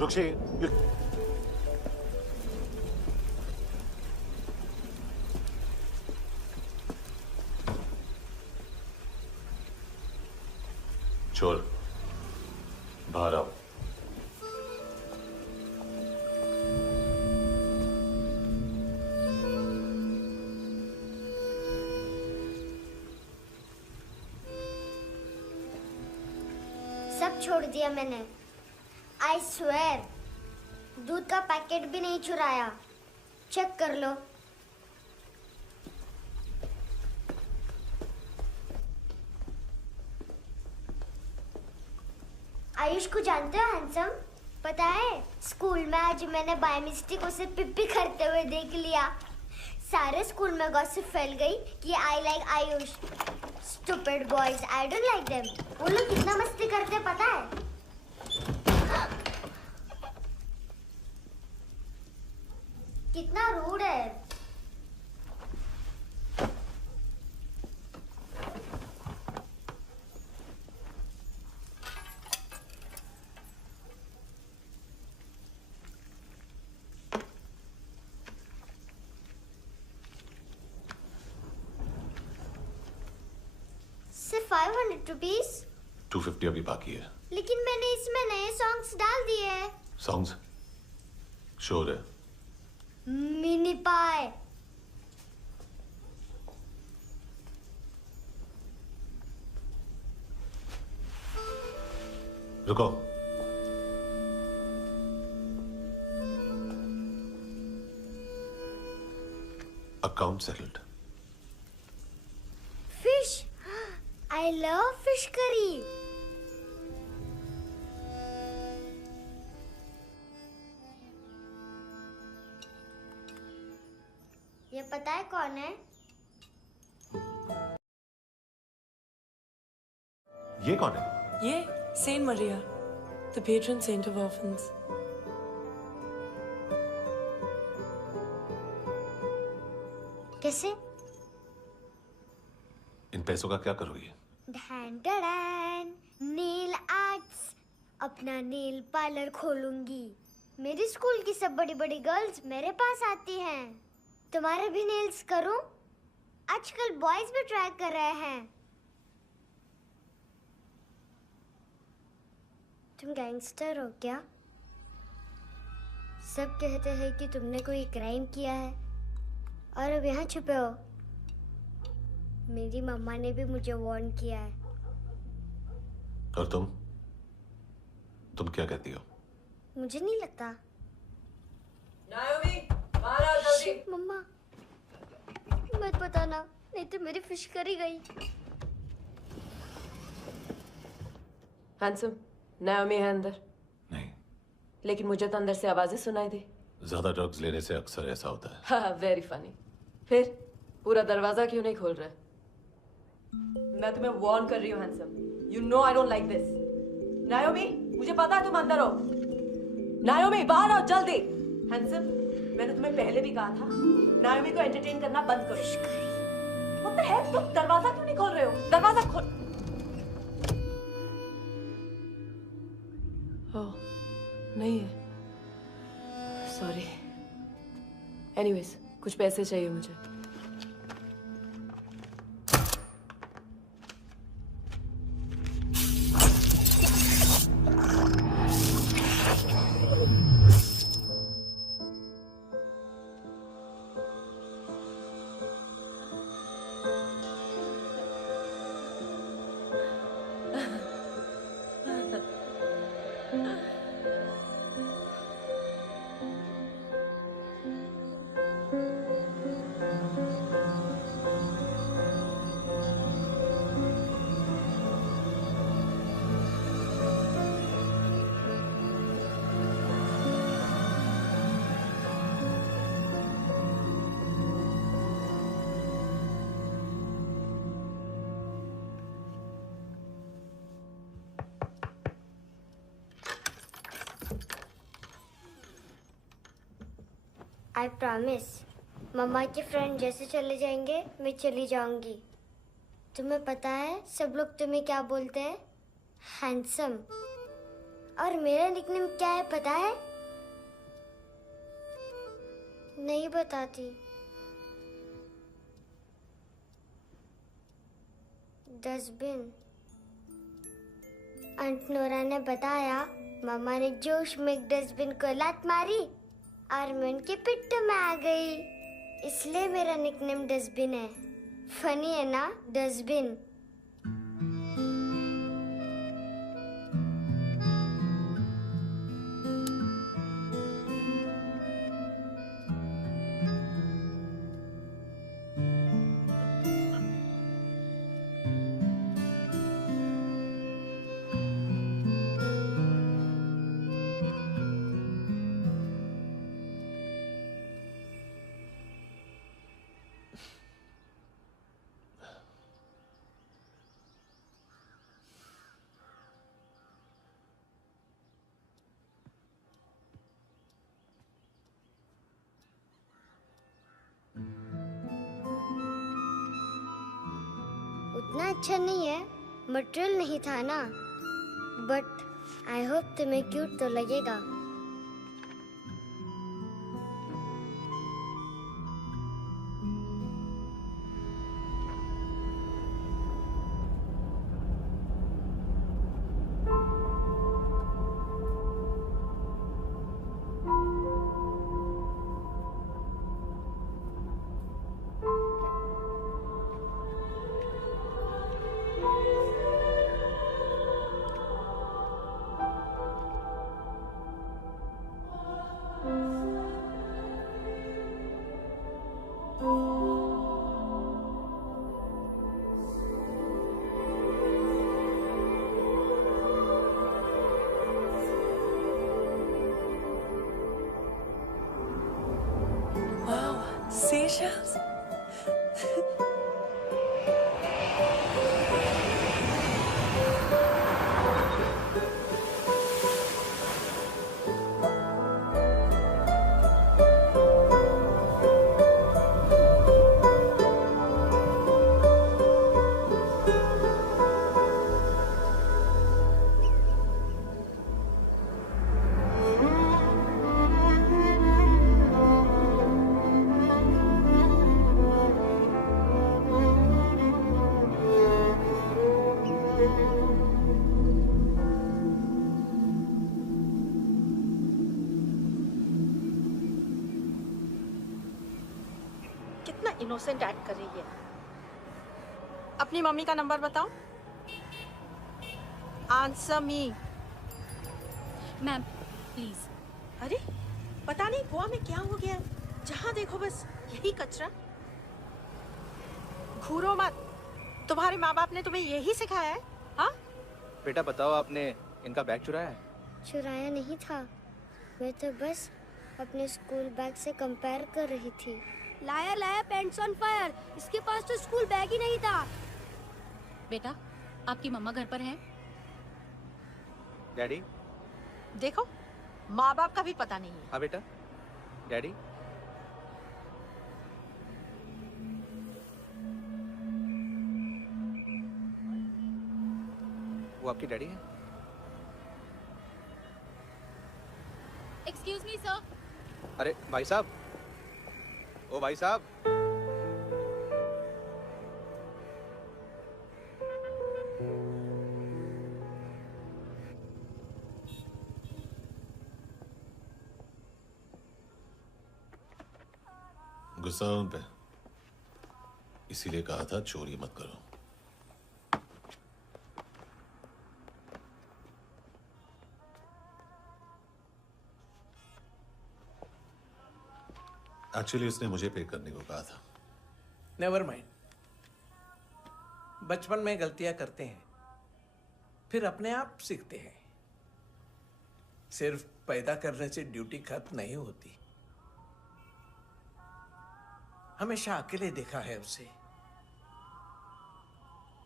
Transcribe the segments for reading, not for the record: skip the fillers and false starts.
रुक्षी, चोर बाहर आओ। सब छोड़ दिया मैंने। आई स्वेर, दूध का पैकेट भी नहीं चुराया। चेक कर लो। आयुष को जानते हो हैंडसम? पता है स्कूल में आज मैंने बाय मिस्टेक उसे पिप्पी करते हुए देख लिया। सारे स्कूल में गॉसिप फैल गई कि I like Ayush. Stupid boys, I don't like them. वो लोग कितना मस्ती करते पता है? कितना रूड है। सिर्फ 500 रुपीज? 250 अभी बाकी है। लेकिन मैंने इसमें नए सॉन्ग्स डाल दिए हैं। सॉन्ग्स? शोर है। मिनी पाए। रुको। Account settled. Fish, I love fish curry. ये पता है कौन है? ये कौन है? ये Saint Maria, the patron saint of orphans. कैसे? इन पैसों का क्या करोगी? ढैन ढैन, नेल आर्ट्स। अपना नेल पार्लर खोलूंगी। मेरी स्कूल की सब बड़ी बड़ी गर्ल्स मेरे पास आती हैं। तुम्हारे भी नेल्स करूं? आजकल बॉयज भी ट्राई कर रहे हैं। तुम गैंगस्टर हो क्या? सब कहते हैं कि तुमने कोई क्राइम किया है और अब यहाँ छुपे हो। मेरी मम्मा ने भी मुझे वार्न किया है। और तुम क्या कहती हो? मुझे नहीं लगता। नायोमी, बाहर आओ जल्दी। शिट, मम्मा मत बताना, नहीं तो मेरी फिश करी गई। हैंडसम, नायोमी है अंदर। नहीं। लेकिन मुझे तो अंदर से आवाजें सुनाई दी। ज्यादा ड्रग्स लेने से अक्सर ऐसा होता है। हाँ, वेरी फनी। फिर पूरा दरवाजा क्यों नहीं खोल रहे? मैं तुम्हें वार्न कर रही हूँ handsome. You know I don't like this. नायोमी, मुझे पता है तुम अंदर हो। नायोमी, बाहर आओ जल्दी। हैंडसम, मैंने तुम्हें पहले भी कहा था नायोमी को एंटरटेन करना बंद करो। What the heck? तुम दरवाजा क्यों नहीं खोल रहे हो? दरवाजा खोल। ओह, नहीं है। सॉरी। एनीवेज, कुछ पैसे चाहिए मुझे। आई प्रॉमिस, मम्मा के फ्रेंड जैसे चले जाएंगे मैं चली जाऊंगी। तुम्हें पता है सब लोग तुम्हें क्या बोलते हैं? हैंडसम। और मेरा निकनेम क्या है पता है? नहीं बताती। डस्टबिन। आंट नोरा ने बताया मामा ने जोश में एक डस्टबिन को लात मारी और मैं उनके पिट्ठू में आ गई, इसलिए मेरा निकनेम डस्टबिन है। फनी है ना डस्टबिन? उतना अच्छा नहीं है, मटेरियल नहीं था ना, बट आई होप तुम्हें क्यूट तो लगेगा। Wow, seashells? कितना इनोसेंट एक्ट कर रही है। अपनी मम्मी का नंबर बताओ। Answer me. Ma'am please. अरे पता नहीं गोवा में क्या हो गया है, जहाँ देखो बस यही कचरा। घूरो मत, तुम्हारे माँ बाप ने तुम्हें यही सिखाया है? हाँ बेटा बताओ, आपने इनका बैग चुराया है? चुराया नहीं था, मैं तो बस अपने स्कूल बैग से कंपेयर कर रही थी। लाया लाया पैंट्स ऑन फायर, इसके पास तो स्कूल बैग ही नहीं था। बेटा आपकी मम्मा घर पर है? डैडी? देखो, माँ बाप का भी पता नहीं है। हाँ बेटा। डैडी? वो आपकी डैडी है? Excuse me sir. अरे भाई साहब, ओ भाई साहब। गुस्सा उन पे, इसीलिए कहा था चोरी मत करो। एक्चुअली उसने मुझे पे करने को कहा था। नेवर माइंड, बचपन में गलतियां करते हैं, फिर अपने आप सीखते हैं। सिर्फ पैदा करने से ड्यूटी खत्म नहीं होती। हमेशा अकेले देखा है उसे।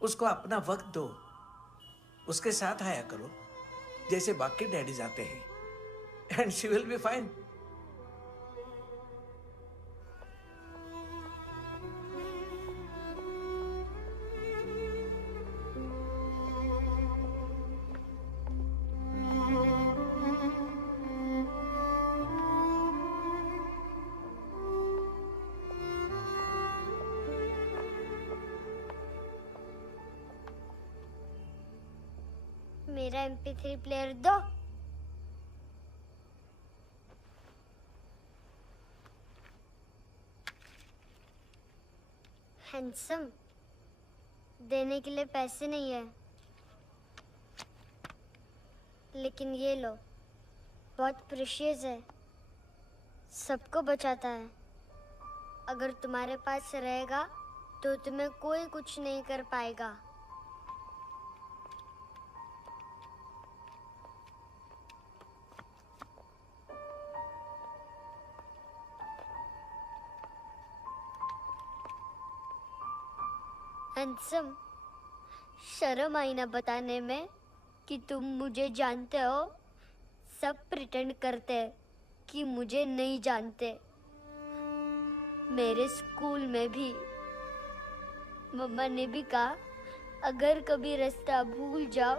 उसको अपना वक्त दो, उसके साथ आया करो जैसे बाकी डैडीज आते हैं, and she will be fine. मेरा MP3 प्लेयर दो। हैंडसम, देने के लिए पैसे नहीं है, लेकिन ये लो, बहुत प्रेशियस है, सबको बचाता है। अगर तुम्हारे पास रहेगा तो तुम्हें कोई कुछ नहीं कर पाएगा। हैंडसम, शर्म आई ना बताने में कि तुम मुझे जानते हो। सब प्रिटेंड करते हैं कि मुझे नहीं जानते। मेरे स्कूल में भी मम्मा ने भी कहा, अगर कभी रास्ता भूल जाओ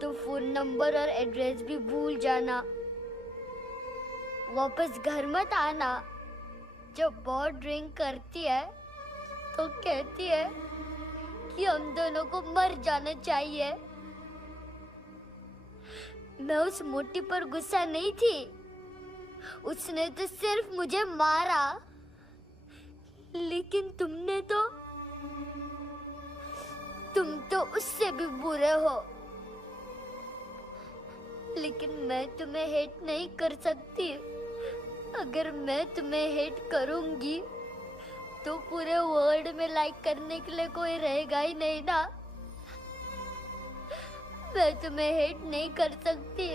तो फोन नंबर और एड्रेस भी भूल जाना। वापस घर मत आना। जब बहुत ड्रिंक करती है तो कहती है कि हम दोनों को मर जाना चाहिए। मैं उस मोटी पर गुस्सा नहीं थी, उसने तो सिर्फ मुझे मारा। लेकिन तुम तो उससे भी बुरे हो। लेकिन मैं तुम्हें हेट नहीं कर सकती। अगर मैं तुम्हें हेट करूंगी तो पूरे वर्ल्ड में लाइक करने के लिए कोई रहेगा ही नहीं ना। मैं तुम्हें हेट नहीं कर सकती।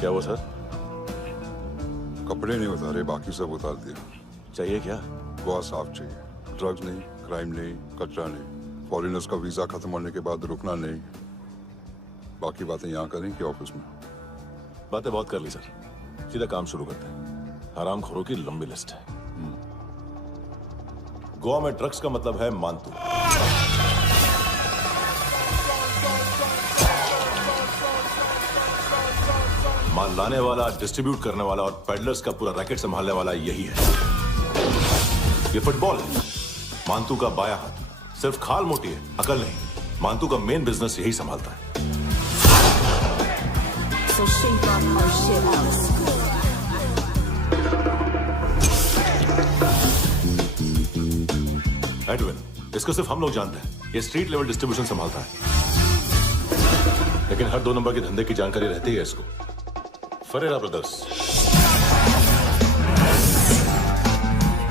क्या वो सर? कपड़े नहीं उतारे, बाकी सब उतार दिया। चाहिए क्या? बहुत साफ चाहिए। ड्रग्स नहीं, क्राइम नहीं, कचरा नहीं। फॉरेनर्स का वीजा खत्म होने के बाद रुकना नहीं। बाकी बातें यहाँ करें कि ऑफिस में? बातें बहुत कर ली सर, सीधा काम शुरू करते हैं। हरामखोरों की लंबी लिस्ट है। गोवा में ड्रग्स का मतलब है मानतू। माल लाने वाला, डिस्ट्रीब्यूट करने वाला और पेडलर्स का पूरा रैकेट संभालने वाला यही है। ये फुटबॉल है, मानतू का बायां हाथ। सिर्फ खाल मोटी है, अकल नहीं। मानतू का मेन बिजनेस यही संभालता है। एडविन, इसको सिर्फ हम लोग जानते हैं। ये स्ट्रीट लेवल डिस्ट्रीब्यूशन संभालता है, लेकिन हर 2 नंबर के धंधे की जानकारी रहती है इसको। फरेरा ब्रदर्स,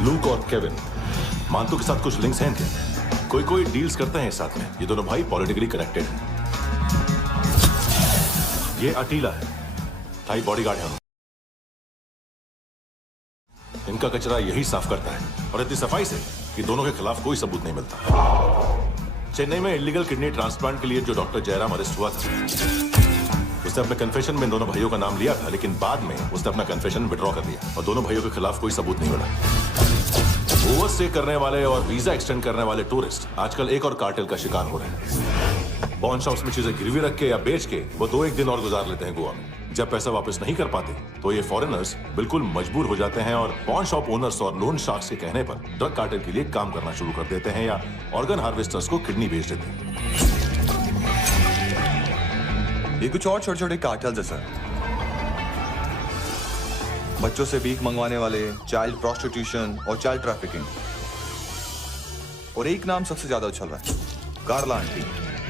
लूक और केविन, मानतू के साथ कुछ लिंक्स हैं क्या? कोई डील्स करते हैं साथ में। ये दोनों भाई पॉलिटिकली कनेक्टेड हैं। ये अटीला है, थाई बॉडीगार्ड है। इनका कचरा यही साफ करता है और इतनी सफाई से कि दोनों के खिलाफ कोई सबूत नहीं मिलता। चेन्नई में इलीगल किडनी ट्रांसप्लांट के लिए जो डॉक्टर जयराम अरेस्ट हुआ था, उसने अपने कन्फेशन में इन दोनों भाइयों का नाम लिया था, लेकिन बाद में उसने अपना कन्फेशन विड्रॉ कर दिया और दोनों भाइयों के खिलाफ कोई सबूत नहीं मिला। ओवरस्टे करने वाले और वीजा एक्सटेंड करने वाले टूरिस्ट आजकल एक और कार्टेल का शिकार हो रहे हैं। पॉन शॉप्स में चीजें गिरवी रख के या बेच के वो 2-1 दिन और गुजार लेते हैं गोवा में। जब पैसा वापस नहीं कर पाते तो ये फॉरेनर्स बिल्कुल मजबूर हो जाते हैं और पॉन शॉप ओनर्स और लोन शार्क्स के कहने पर ड्रग कार्टेल के लिए काम करना शुरू कर देते हैं या ऑर्गन हार्वेस्टर्स को किडनी बेच देते हैं। ये कुछ और छोटे छोटे कार्टेल्स है सर। बच्चों से भीख मंगवाने वाले, चाइल्ड प्रोस्टिट्यूशन और चाइल्ड ट्रैफिकिंग। और एक नाम सबसे ज्यादा उछल रहा है, कार्ला आंटी।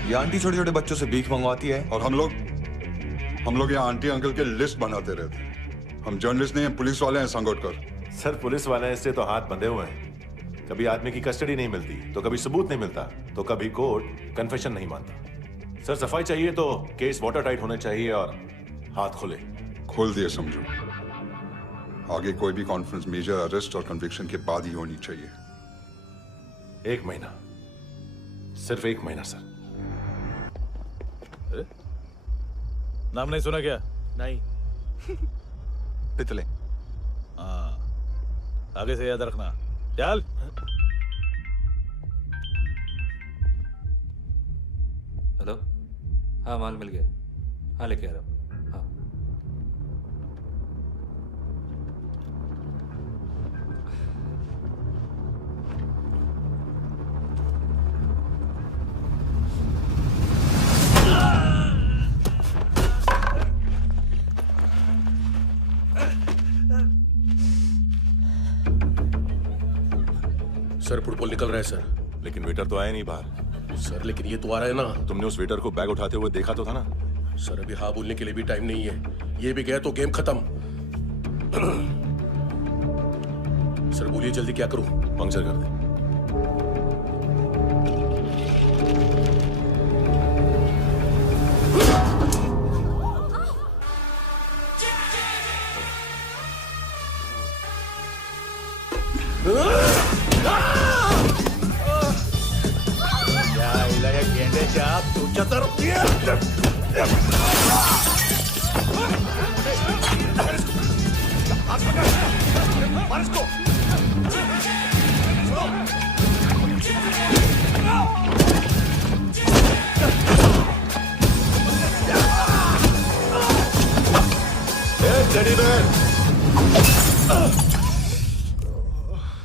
ये आंटी छोटे छोटे बच्चों से भीख मंगवाती है और हम लोग यहाँ आंटी अंकल के लिस्ट बनाते रहते। हम जर्नलिस्ट नहीं हैं, पुलिस वाले हैं संगोटकर। सर पुलिस वाले हैं, इससे तो हाथ बंधे हुए हैं। कभी आदमी की कस्टडी नहीं मिलती तो कभी सबूत नहीं मिलता तो कभी कोर्ट कन्फेशन नहीं मानता। सर सफाई चाहिए तो केस वाटर टाइट होने चाहिए और हाथ खुले। खोल दिए समझो। आगे कोई भी कॉन्फ्रेंस मेजर अरेस्ट और कन्विक्शन के बाद ही होनी चाहिए। 1 महीना, सिर्फ 1 महीना सर। नाम नहीं सुना क्या? नहीं। पितले। हाँ, आगे से याद रखना। चल। हेलो, हाँ माल मिल गया। हाँ लेके आ रहा हूँ। हाँ सर फुटबॉल निकल रहा है सर। लेकिन वेटर तो आया नहीं बाहर। सर लेकिन ये तो आ रहा है ना। तुमने उस वेटर को बैग उठाते हुए देखा तो था ना? सर अभी हाँ बोलने के लिए भी टाइम नहीं है। ये भी गया तो गेम खत्म। सर बोलिए जल्दी क्या करूं? पंक्चर कर दे।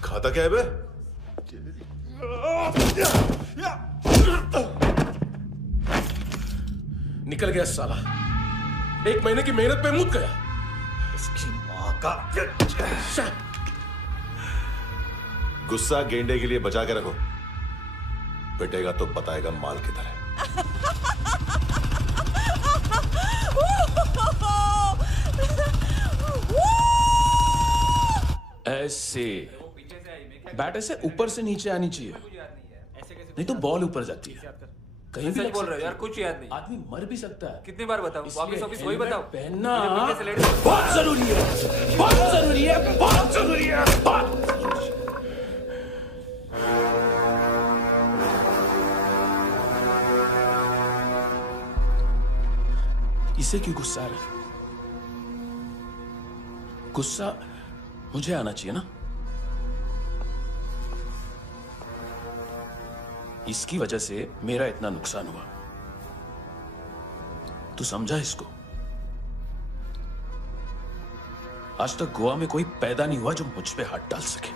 खाता क्या है बे? निकल गया साला। 1 महीने की मेहनत पे मुक गया। इसकी माँ का। गुस्सा गेंडे के लिए बचा के रखो, पिटेगा तो बताएगा माल किधर है। ऐसे बैट ऐसे ऊपर से नीचे आनी चाहिए, नहीं तो बॉल ऊपर जाती है। कहीं भी बोल रहे हो यार, कुछ याद नहीं। आदमी मर भी सकता है। कितनी बार बताऊं? वापिस ऑफिस वही बताओ। पहनना बहुत जरूरी है, बहुत जरूरी है, बहुत जरूरी है, बहुत जरूरी है। इसे क्यों गुस्सा आ रहा है? गुस्सा मुझे आना चाहिए ना। इसकी वजह से मेरा इतना नुकसान हुआ। तू समझा इसको? आज तक गोवा में कोई पैदा नहीं हुआ जो मुझ पे हाथ डाल सके।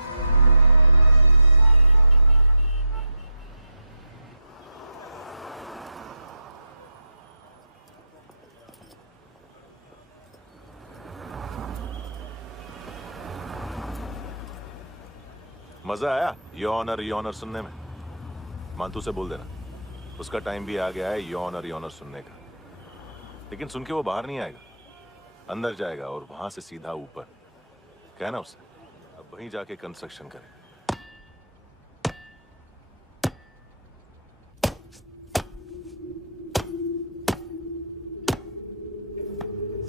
मजा आया यॉनर सुनने में? मानतू से बोल देना उसका टाइम भी आ गया है यॉनर सुनने का। लेकिन सुन के वो बाहर नहीं आएगा, अंदर जाएगा और वहां से सीधा ऊपर। कहना उससे अब वहीं जाके कंस्ट्रक्शन करे।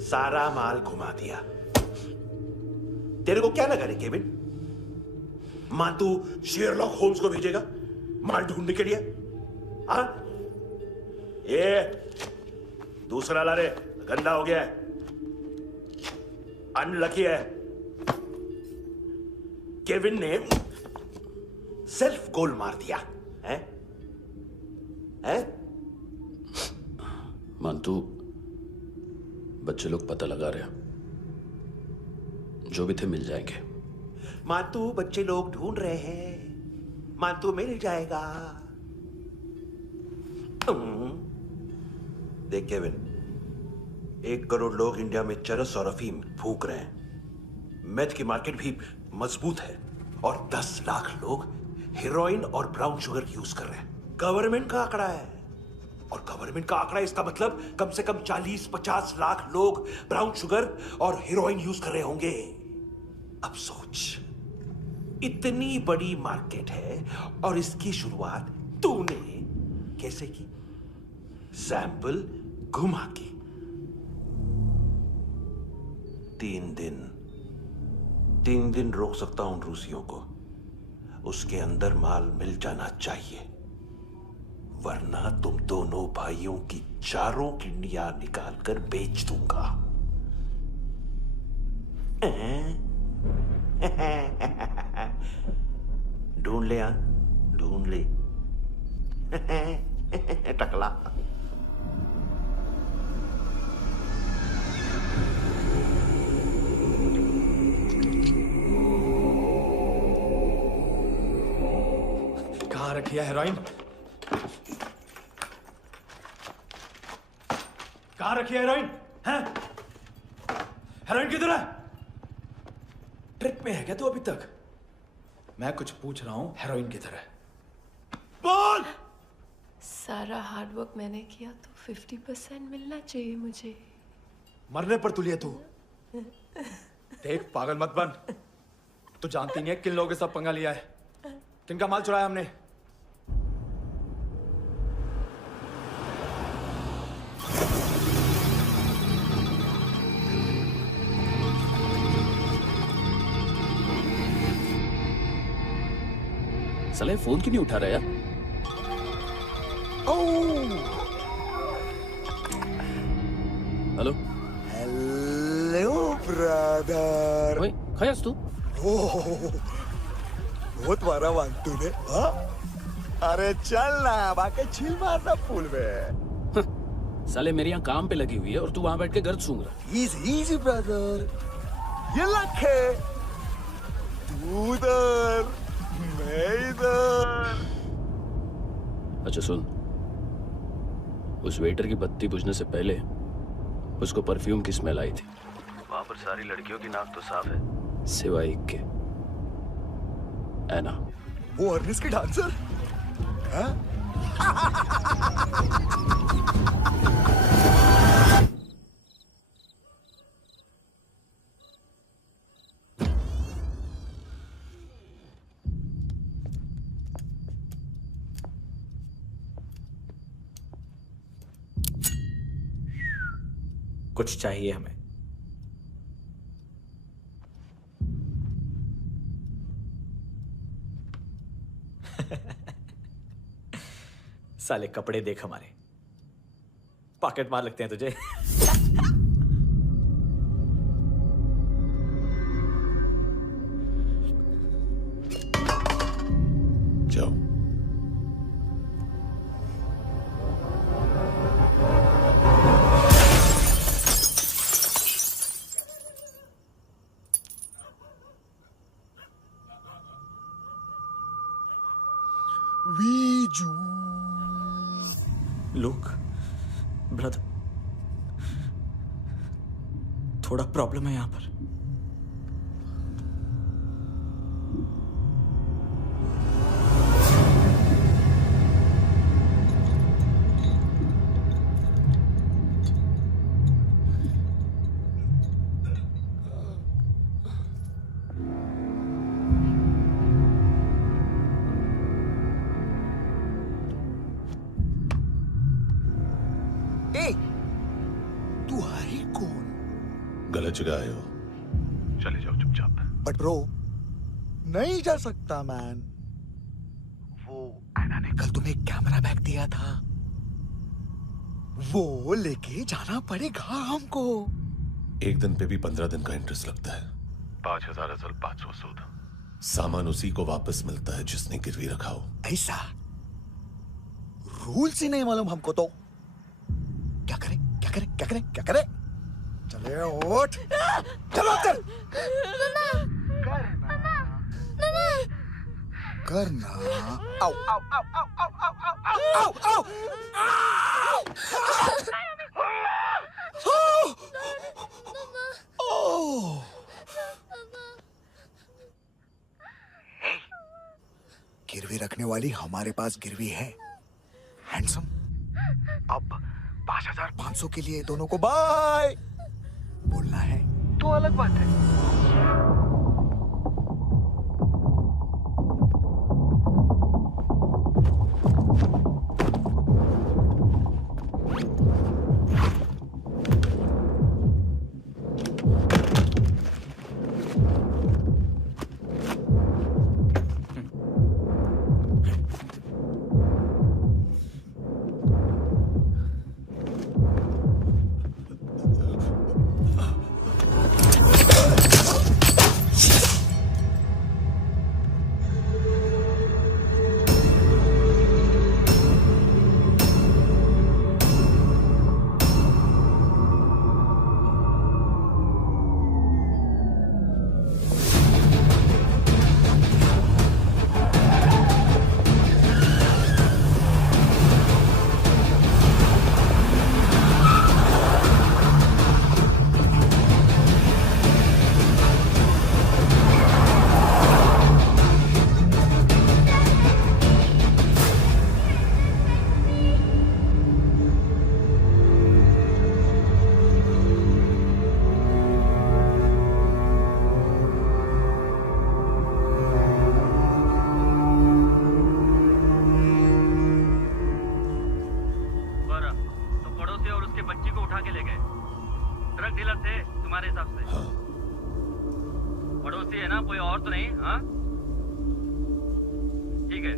सारा माल घुमा दिया। तेरे को क्या लगा रे केविन? मान तू शेरलॉक होम्स को भेजेगा माल ढूंढने के लिए? हाँ? ये दूसरा ला रे, गंदा हो गया है, अनलकी है। केविन ने सेल्फ गोल मार दिया है? है? मानतू, बच्चे लोग पता लगा रहे हैं, जो भी थे मिल जाएंगे। मानतू, बच्चे लोग ढूंढ रहे हैं, मानतू मिल जाएगा। देख केविन, 1 करोड़ लोग इंडिया में चरस और अफीम फूंक रहे हैं। मेथ की मार्केट भी मजबूत है और 10 लाख लोग हेरोइन और ब्राउन शुगर यूज कर रहे हैं। गवर्नमेंट का आंकड़ा है, और गवर्नमेंट का आंकड़ा इसका मतलब कम से कम 40-50 लाख लोग ब्राउन शुगर और हेरोइन यूज कर रहे होंगे। अब सोच, इतनी बड़ी मार्केट है और इसकी शुरुआत तूने कैसे की? सैंपल घुमा के। 3 दिन रोक सकता हूं रूसियों को, उसके अंदर माल मिल जाना चाहिए, वरना तुम दोनों भाइयों की चारों किडनियां निकाल कर बेच दूंगा। ढूंढ ले, ढूंढ ले टकला। कहाँ रखी है हेरोइन? कहाँ रखी है हेरोइन? हैं? हेरोइन किधर है? ट्रिप में है क्या तू अभी तक? मैं कुछ पूछ रहा हूं, हेरोइन किधर है? बोल! सारा हार्डवर्क मैंने किया तो 50% मिलना चाहिए मुझे। मरने पर तुलिए तू। देख, पागल मत बन। तू जानती नहीं है किन लोगों के साथ पंगा लिया है, किनका माल चुराया हमने। साले फोन क्यों नहीं उठा रहा यार? Hello hello brother. ओए, खयास तू? बहुत मारा मानतू ने, हाँ? अरे चल ना, बाकी चिल मारना पूल में। साले मेरी यहाँ काम पे लगी हुई है और तू वहां बैठ के गर्द सूंघ रहा। इजी ब्रदर, ये लक है। तू उधर, मैं इधर। अच्छा सुन, उस वेटर की बत्ती बुझने से पहले उसको परफ्यूम की स्मेल आई थी। वहां पर सारी लड़कियों की नाक तो साफ है, सिवाय एक के, एना। वो अर्निस की डांसर? हाँ? कुछ चाहिए हमें। साले कपड़े देख हमारे, पॉकेट मार लगते हैं तुझे। जाओ। लुक ब्रदर, थोड़ा प्रॉब्लम है यहां पर। तू है ही कौन? गलत जगह आए हो, चले जाओ चुपचाप। बट ब्रो, नहीं जा सकता मैन। वो एना ने कल तुम्हें एक कैमरा बैग दिया था, वो लेके जाना पड़ेगा हमको। एक दिन पे भी 15 दिन का इंटरेस्ट लगता है। 5,000 असल 500 सूद। सामान उसी को वापस मिलता है जिसने गिरवी रखा हो। ऐसा रूल्स ही नहीं मालूम हमको तो। क्या करें क्या करें क्या करें क्या करें? चले उठ, चलो चल। करना आओ आओ आओ आओ आओ आओ आओ आओ आओ। गिरवी रखने वाली हमारे पास गिरवी है। हैंडसम, अब 5,500 के लिए दोनों को बाय बोलना है तो अलग बात है।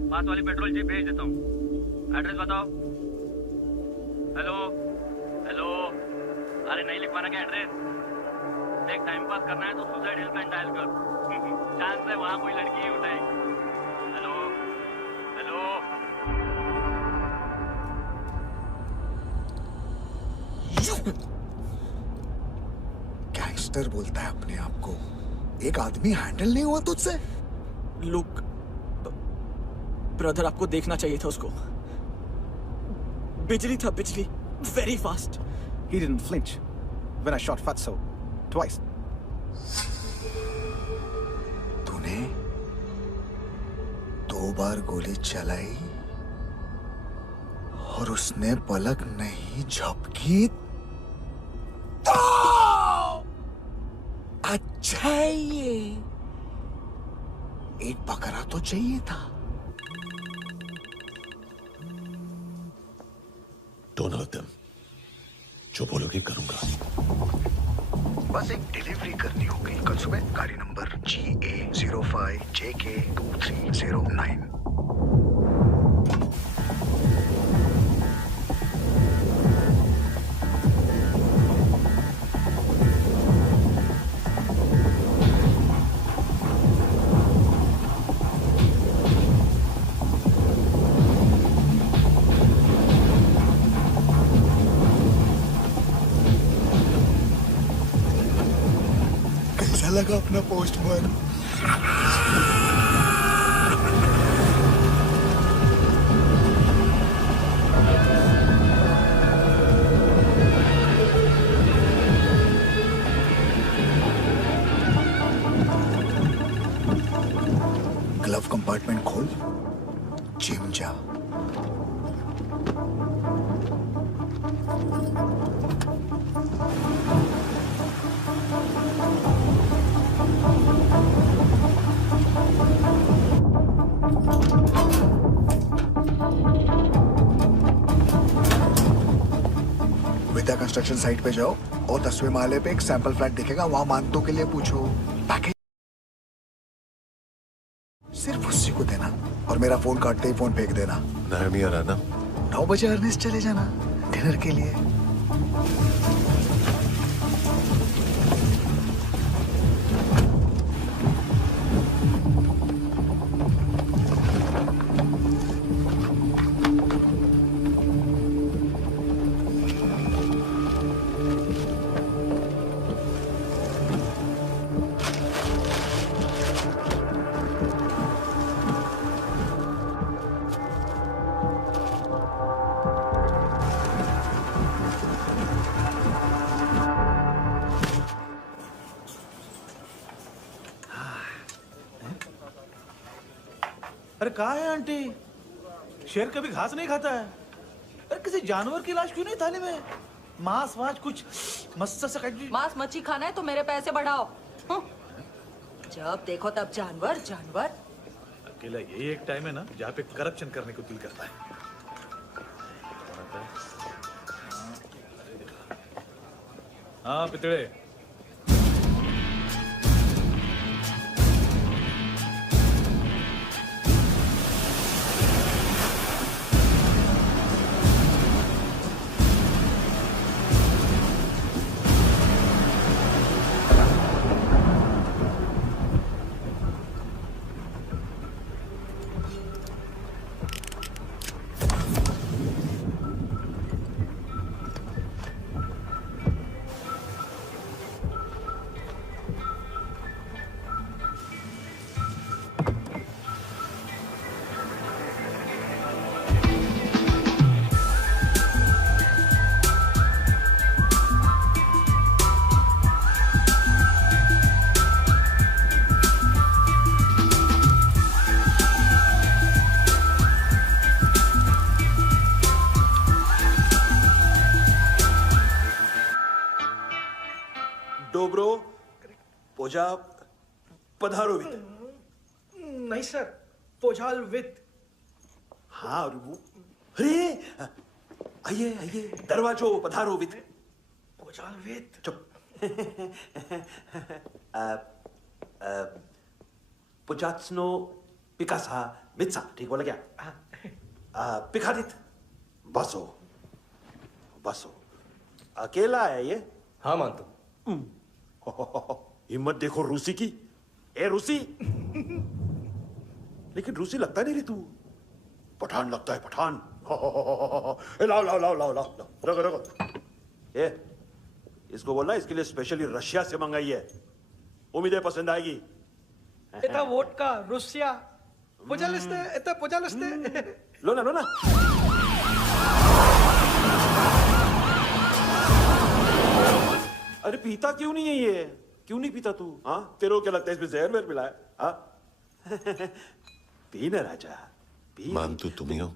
पास वाली पेट्रोल जीप भेज देता हूँ। एड्रेस बताओ। हेलो हेलो, अरे नहीं लिखवाना क्या एड्रेस? देख, टाइम पास करना है तो सुसाइड हेल्पलाइन डायल कर। चांस है वहाँ कोई लड़की ही उठाए। Hello hello. गैंगस्टर बोलता है अपने आप को। एक आदमी हैंडल नहीं हुआ तुझसे? लुक ब्रदर, आपको देखना चाहिए था उसको। बिजली था, बिजली, very fast. He didn't flinch when I shot Fatso twice. तूने 2 बार गोली चलाई और उसने पलक नहीं झपकी तो अच्छा है ये। एक बकरा तो चाहिए था। Don't hurt them. जो बोलोगे करूंगा। बस एक डिलीवरी करनी होगी कल सुबह। गाड़ी नंबर GA05JK2309। लगा अपना पोस्टमैन। ग्लव कंपार्टमेंट खोल, जिम जा। विद्या कंस्ट्रक्शन साइट पे जाओ। और 10वें माले पे एक सैंपल फ्लैट दिखेगा, वहां मानतो के लिए पूछो। पैकेज सिर्फ उसी को देना और मेरा फोन काटते ही फोन फेंक देना। नायोमी आ रहा ना? 9 बजे अर्नेस्ट चले जाना डिनर के लिए। अरे कहा है आंटी? शेर कभी घास नहीं खाता है। अरे किसी जानवर की लाश क्यों नहीं थाली में? मांस वास कुछ मस्त से मांस मच्छी खाना है तो मेरे पैसे बढ़ाओ। जब देखो तब जानवर जानवर। अकेला यही एक टाइम है ना जहाँ पे करप्शन करने को दिल करता है। हाँ पितड़े, डोब्रो पोजा पधारोवित। नहीं सर, पोजाल विथ। हाँ और वो, अरे आइए आइए, दरवाजो पधारोवित। पोजाल विथ। चुप। पुचात्सनो पिकासा मित्सा, ठीक बोला क्या? पिखादित बसो बसो। अकेला है ये? हाँ मानतो। हिम्मत देखो रूसी की। ए रूसी, लेकिन रूसी लगता नहीं रे तू, पठान लगता है पठान। लाओ लाओ लाओ लाओ लाओ, रगो रगो। ए इसको बोलना इसके लिए स्पेशली रशिया से मंगाई है, उम्मीद है पसंद आएगी। इतना वोडका रुसिया पोजालिस्ते, इतना पोजालिस्ते। लो ना लो ना। अरे पीता क्यों नहीं है ये? क्यों नहीं पीता तू? हाँ तेरे को क्या लगता है इसमें जहर वेर मिला है? हाँ पी ना राजा पी। मानतू तुम ही हो?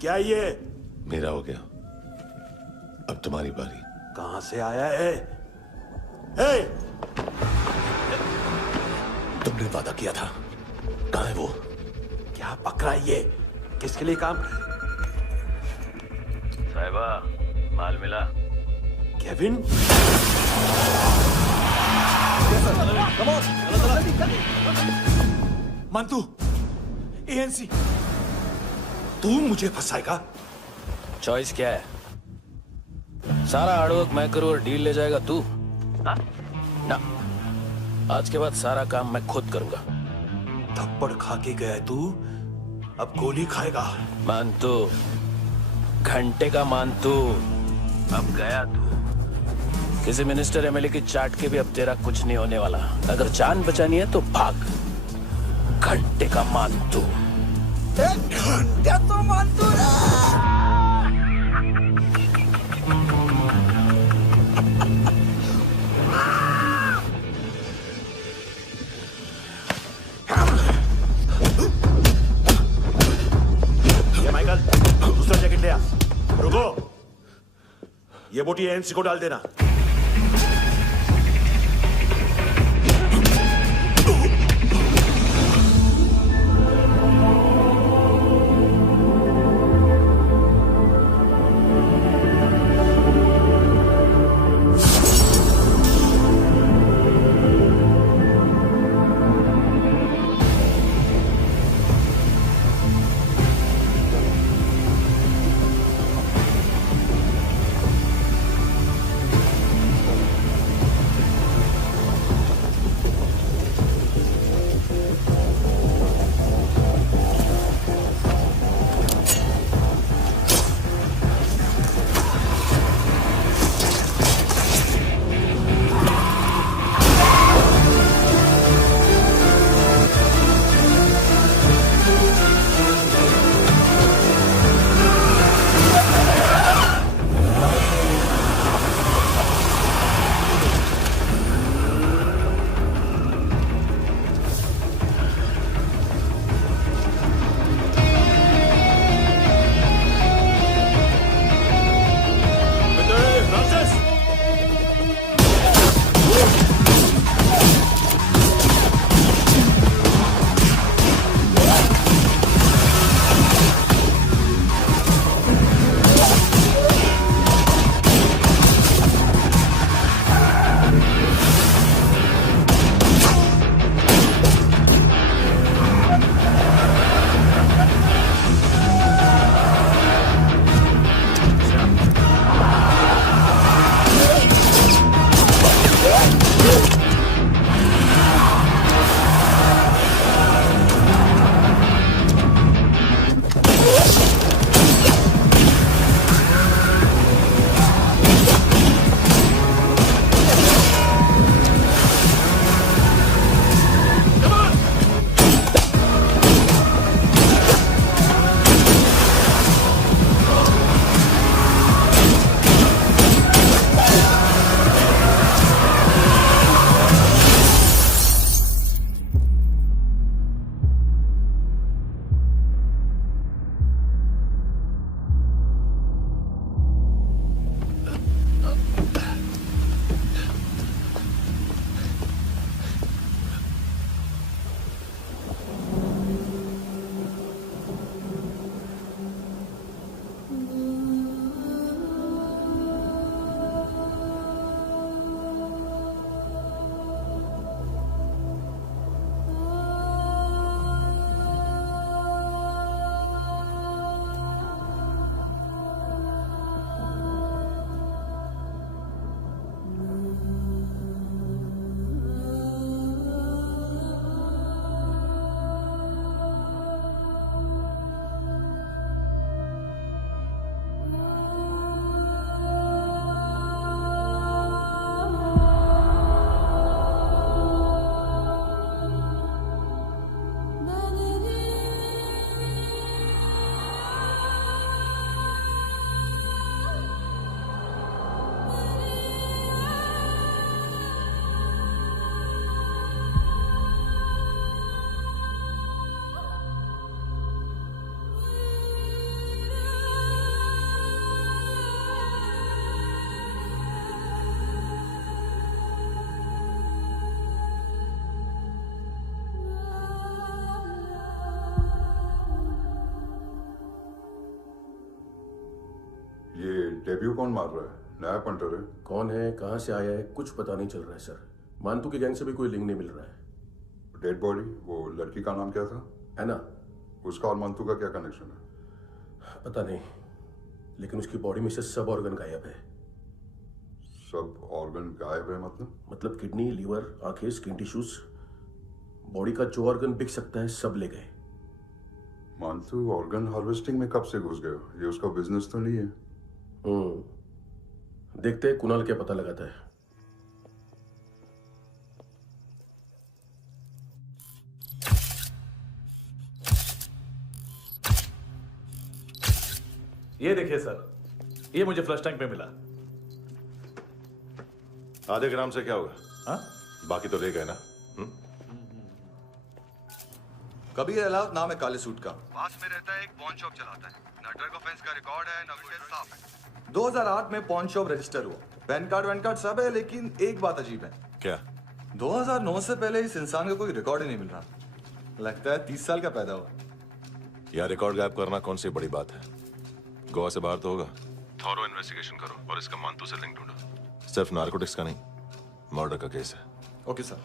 क्या ये? मेरा हो गया, अब तुम्हारी बारी। कहां से आया है? हे! तुमने वादा किया था, कहां है वो? क्या पकड़ा ये? किसके लिए काम? साहिबा माल मिला? केविन? मंतू, एएनसी। तू मुझे फंसाएगा? चॉइस क्या है? सारा हार्डवर्क मैं करूं और डील ले जाएगा तू? ना, आज के बाद सारा काम मैं खुद करूंगा। थप्पड़ खा के गया तू, अब गोली खाएगा। मानतू, घंटे का मानतू, अब गया तू। किसी मिनिस्टर एमएलए की चाट के भी अब तेरा कुछ नहीं होने वाला। अगर जान बचानी है तो भाग। घंटे का मानतू। घंटा तो मानतू रे। माइकल, दूसरा जैकेट ले आ। रुको, ये बोटी एएनसी को डाल देना। डेब्यू कौन मार रहा है? नया पंटर है। कौन है, कहाँ से आया है, कुछ पता नहीं चल रहा है सर। मानतू की गैंग से भी कोई लिंक नहीं मिल रहा है। डेड बॉडी, वो लड़की का नाम क्या था? है ना? उसका और मानतू का क्या कनेक्शन है? पता नहीं, लेकिन उसकी बॉडी में से सब ऑर्गन गायब है। सब ऑर्गन गायब है मतलब किडनी, लीवर, आंखें, स्किन टिश्यूज, बॉडी का जो ऑर्गन बिक सकता है सब ले गए। मानतू ऑर्गन हार्वेस्टिंग में कब से घुस गए? ये उसका बिजनेस तो नहीं है? देखते हैं कुणाल क्या पता लगाता है। ये देखिए सर, ये मुझे फ्लश टैंक में मिला। आधे ग्राम से क्या होगा? हाँ? बाकी तो ले गए ना? कबीर अलाउद्दीन नाम है काले सूट का, पास में रहता है, एक पॉन शॉप चलाता है। ना ड्रग ऑफेंस का रिकॉर्ड है, ना कुछ साफ है। 2008 में पॉन शॉप रजिस्टर हुआ, पैन कार्ड सब है, लेकिन एक बात अजीब है। क्या? 2009 से पहले इस इंसान का कोई रिकॉर्ड ही नहीं मिल रहा। लगता है 30 साल का पैदा हुआ। यार रिकॉर्ड गायब करना कौन सी बड़ी बात है? गोवा से बाहर तो होगा। थॉरो इन्वेस्टिगेशन करो और इसका मानतू से लिंक ढूंढो। सिर्फ नारकोटिक्स का नहीं, मर्डर का केस है। Okay sir.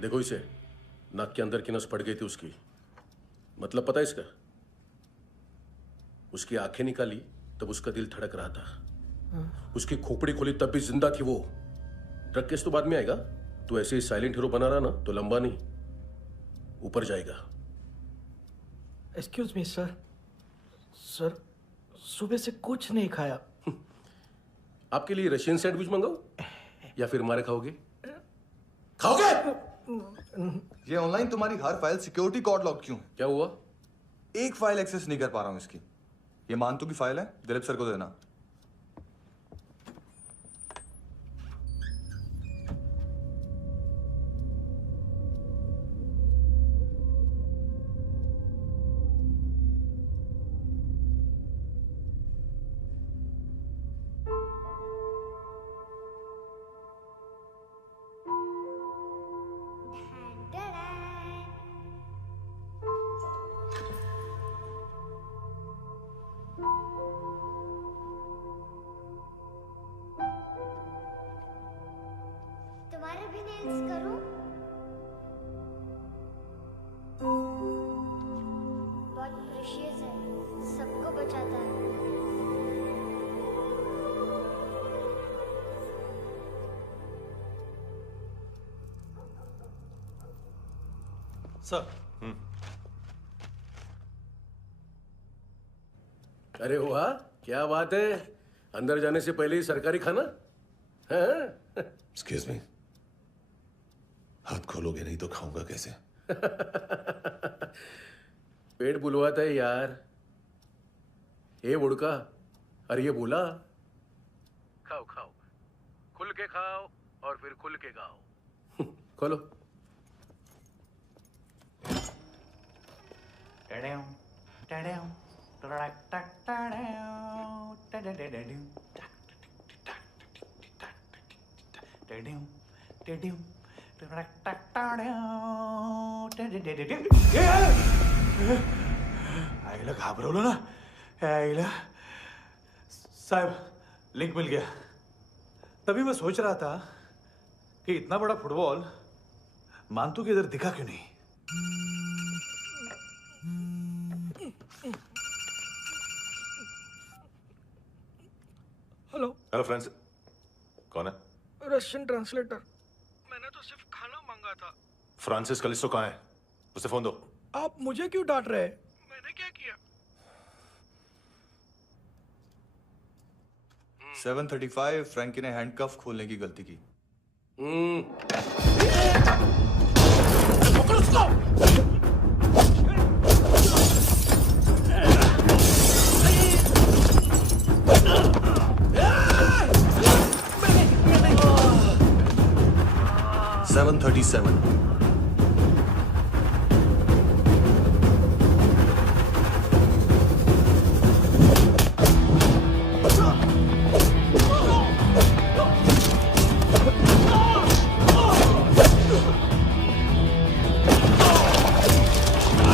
देखो इसे, नाक के अंदर की नस पड़ गई थी उसकी। मतलब पता है इसका? उसकी आंखें निकाली तब उसका दिल धड़क रहा था। उसकी खोपड़ी खोली तब भी जिंदा थी वो। ड्रग केस तो बाद में आएगा। तो ऐसे ही साइलेंट हीरो बना रहा ना तो लंबा नहीं, ऊपर जाएगा। एक्सक्यूज मी सर, सर सुबह से कुछ नहीं खाया। आपके लिए रशियन सैंडविच मंगाओ या फिर हमारे खाओगे? खाओगे? ये ऑनलाइन तुम्हारी हर फाइल सिक्योरिटी कोड लॉक क्यों है? क्या हुआ? एक फाइल एक्सेस नहीं कर पा रहा हूं इसकी। ये मानतू की फाइल है, दिलीप सर को देना। तुम्हारे भी नेल्स करूं? बहुत प्रेशियस है, सबको बचाता है। सर। अरे वाह, क्या बात है। अंदर जाने से पहले ही सरकारी खाना। एक्सक्यूज मी, हाथ खोलोगे नहीं तो खाऊंगा कैसे? पेट बुलवाता है यार। ये बुड़का, अरे ये बोला। खाओ खाओ, खुल के खाओ और फिर खुल के गाओ। खोलो। आईला घाबरवलं ना आईला। साहब लिंक मिल गया। तभी मैं सोच रहा था कि इतना बड़ा फुटबॉल मानतू के इधर दिखा क्यों नहीं। हेलो। हेलो फ्रेंड्स, कौन है? Russian translator. मैंने तो सिर्फ खाना मांगा था। फ्रांसिस कलिस्टो कहाँ है? उसे फोन दो। आप मुझे क्यों डांट रहे हैं? मैंने क्या किया? 735 फ्रैंकी ने हैंडकफ खोलने की गलती की। पकड़ो उसको! 737 Ah!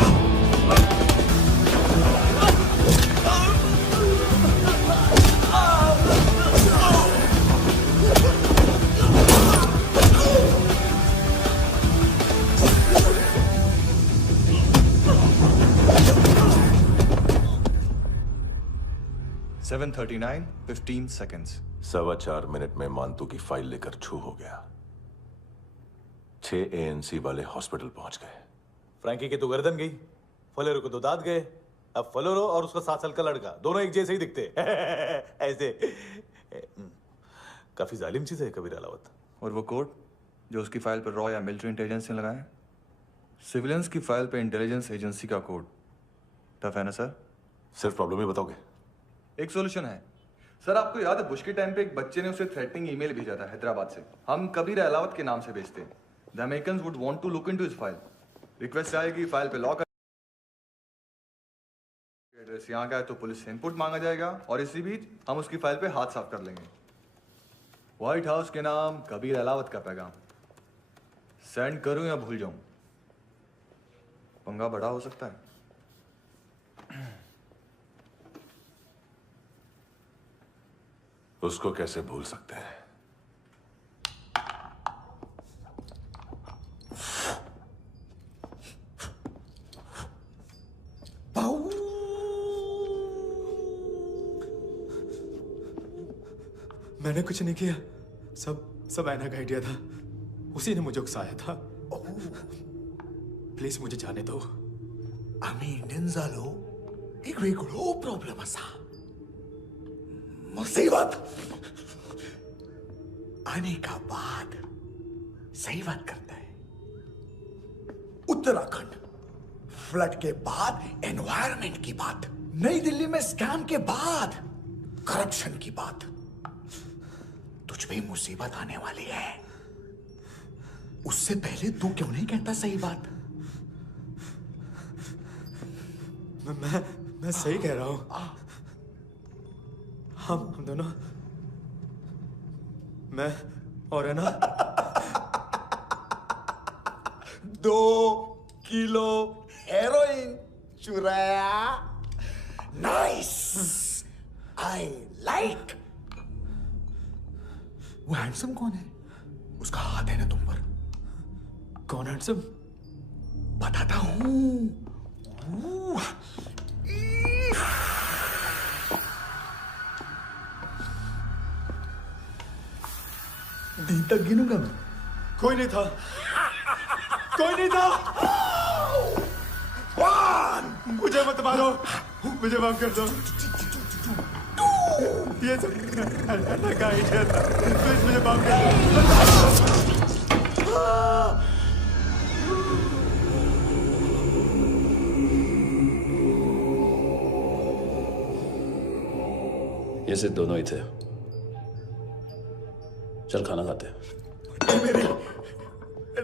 7:39, 15 seconds. 4.25 मिनट में मानतू की फाइल लेकर छू हो गया। 6 ANC वाले हॉस्पिटल पहुंच गए। फ्रैंकी की तो गर्दन गई, फलेरो को तो दांत गए। अब फलेरो और उसका 7 साल का लड़का दोनों एक जैसे ही दिखते ऐसे। काफी जालिम चीज है कबीर अलावत। और वो कोड जो उसकी फाइल पर रॉ या मिलिट्री इंटेलिजेंस ने लगाया, सिविलियंस की फाइल पे इंटेलिजेंस एजेंसी का कोड। टफ है ना सर? सिर्फ प्रॉब्लम ही बताओगे? एक सॉल्यूशन है सर। आपको याद है बुश के टाइम पे एक बच्चे ने उसे थ्रेटनिंग ईमेल भेजा था हैदराबाद से। हम कबीर अलावत के नाम से भेजते हैं। The Americans would want to look into his file. Request आएगी, फाइल पे लॉक एड्रेस यहाँ का है तो पुलिस से इनपुट मांगा जाएगा और इसी बीच हम उसकी फाइल पे हाथ साफ कर लेंगे। व्हाइट हाउस के नाम कबीर अलावत का पैगाम। सेंड करूं या भूल जाऊं, पंगा बड़ा हो सकता है। उसको कैसे भूल सकते हैं? मैंने कुछ नहीं किया, सब ऐना का आइडिया था। उसी ने मुझे उकसाया था। प्लीज मुझे जाने दो। आम्ही इंडियन झालो एक वेगळो प्रॉब्लेम असा, मुसीबत आने का बाद। सही बात करता है। उत्तराखंड फ्लड के बाद एनवायरनमेंट की बात, नई दिल्ली में स्कैम के बाद करप्शन की बात। तुझ पे मुसीबत आने वाली है, उससे पहले तू क्यों नहीं कहता सही बात? मैं सही कह रहा हूं। हम दोनों, मैं और है ना 2 किलो हेरोइन चुराया। Nice, I like. वो हैंडसम कौन है? उसका हाथ है ना तुम पर? कौन हैंडसम? बताता हूं। दिन तक गिनूंगा मैं। कोई नहीं था, कोई नहीं था। मुझे मत मारो, मुझे माफ कर दो। ये सब ऐना का आइडिया था। प्लीज मुझे माफ कर दो। ये सिर्फ दोनों ही थे। चल खाना खाते हैं।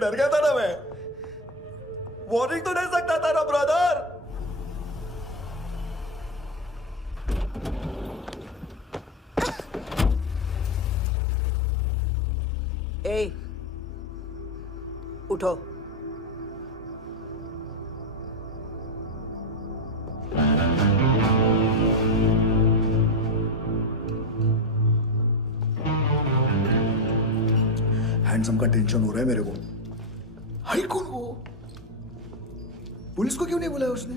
डर गया था ना मैं। वार्निंग तो दे सकता था ना ब्रदर। ए, उठो। हैंडसम का टेंशन हो रहा है मेरे को। हाई कौन वो? पुलिस को क्यों नहीं बुलाया उसने?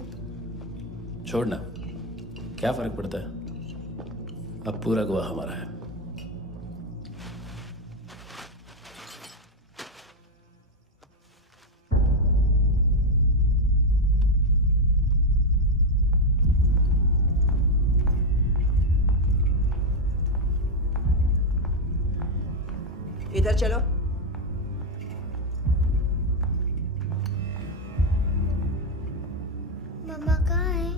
छोड़ना, क्या फर्क पड़ता है? अब पूरा गवाह हमारा है। इधर चलो। मम्मा कहाँ है?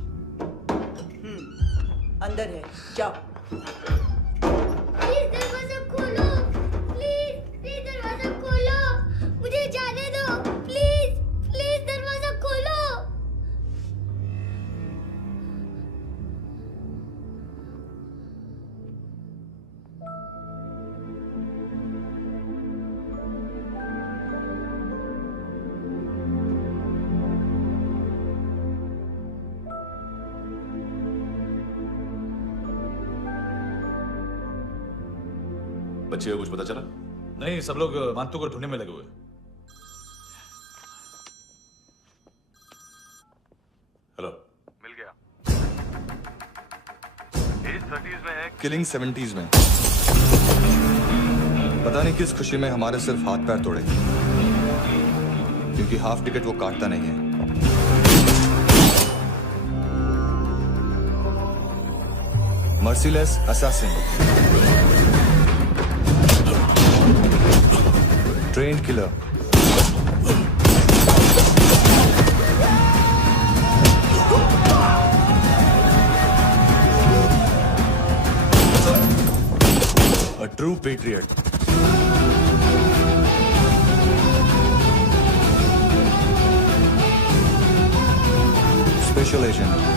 अंदर है, जाओ। प्लीज दरवाजा खोलो, प्लीज दरवाजा खोलो, मुझे जाने दो। प्लीज दरवाजा खोलो। बच्चे को कुछ पता चला? नहीं, सब लोग मानतू को ढूंढने में लगे हुए। हेलो, मिल गया। एज 30s में किलिंग 70s में। पता नहीं किस खुशी में हमारे सिर्फ हाथ पैर तोड़े, क्योंकि हाफ टिकट वो काटता नहीं है। Merciless assassin, train killer, a true patriot. Special agent.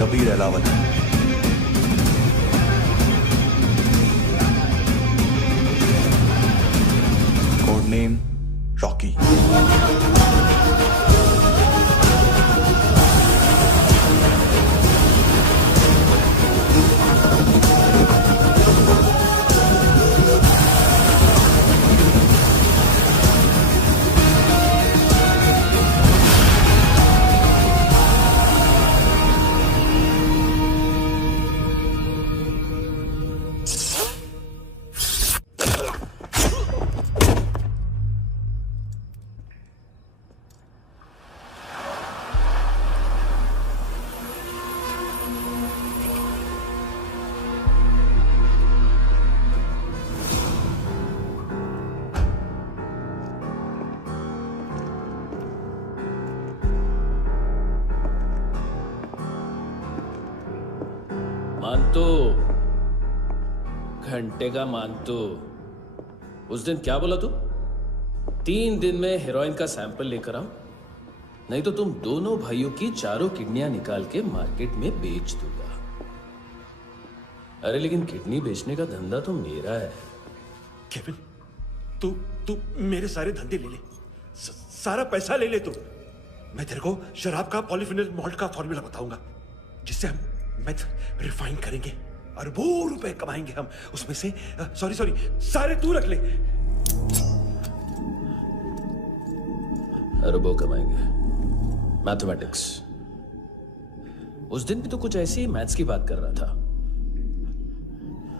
Kabir Ahlawat. Code name Rocky. मानतो, घंटे का मानतो। उस दिन क्या बोला तू? 3 दिन में हेरोइन का सैंपल लेकर आओ, नहीं तो तुम दोनों भाइयों की चारों किडनियां निकाल के मार्केट में बेच दूंगा। अरे लेकिन किडनी बेचने का धंधा तो मेरा है। केविन, तू मेरे सारे धंधे ले ले, सारा पैसा ले ले तू। मैं तेरे को शराब का पॉलीफिनल मॉल्ट का फॉर्मूला बताऊंगा, जिससे हम मेथ रिफाइन करेंगे, अरबों रुपए कमाएंगे हम उसमें से। सॉरी सारे तू रख ले। अरबों कमाएंगे। मैथमेटिक्स। उस दिन भी तो कुछ ऐसी मैथ्स की बात कर रहा था।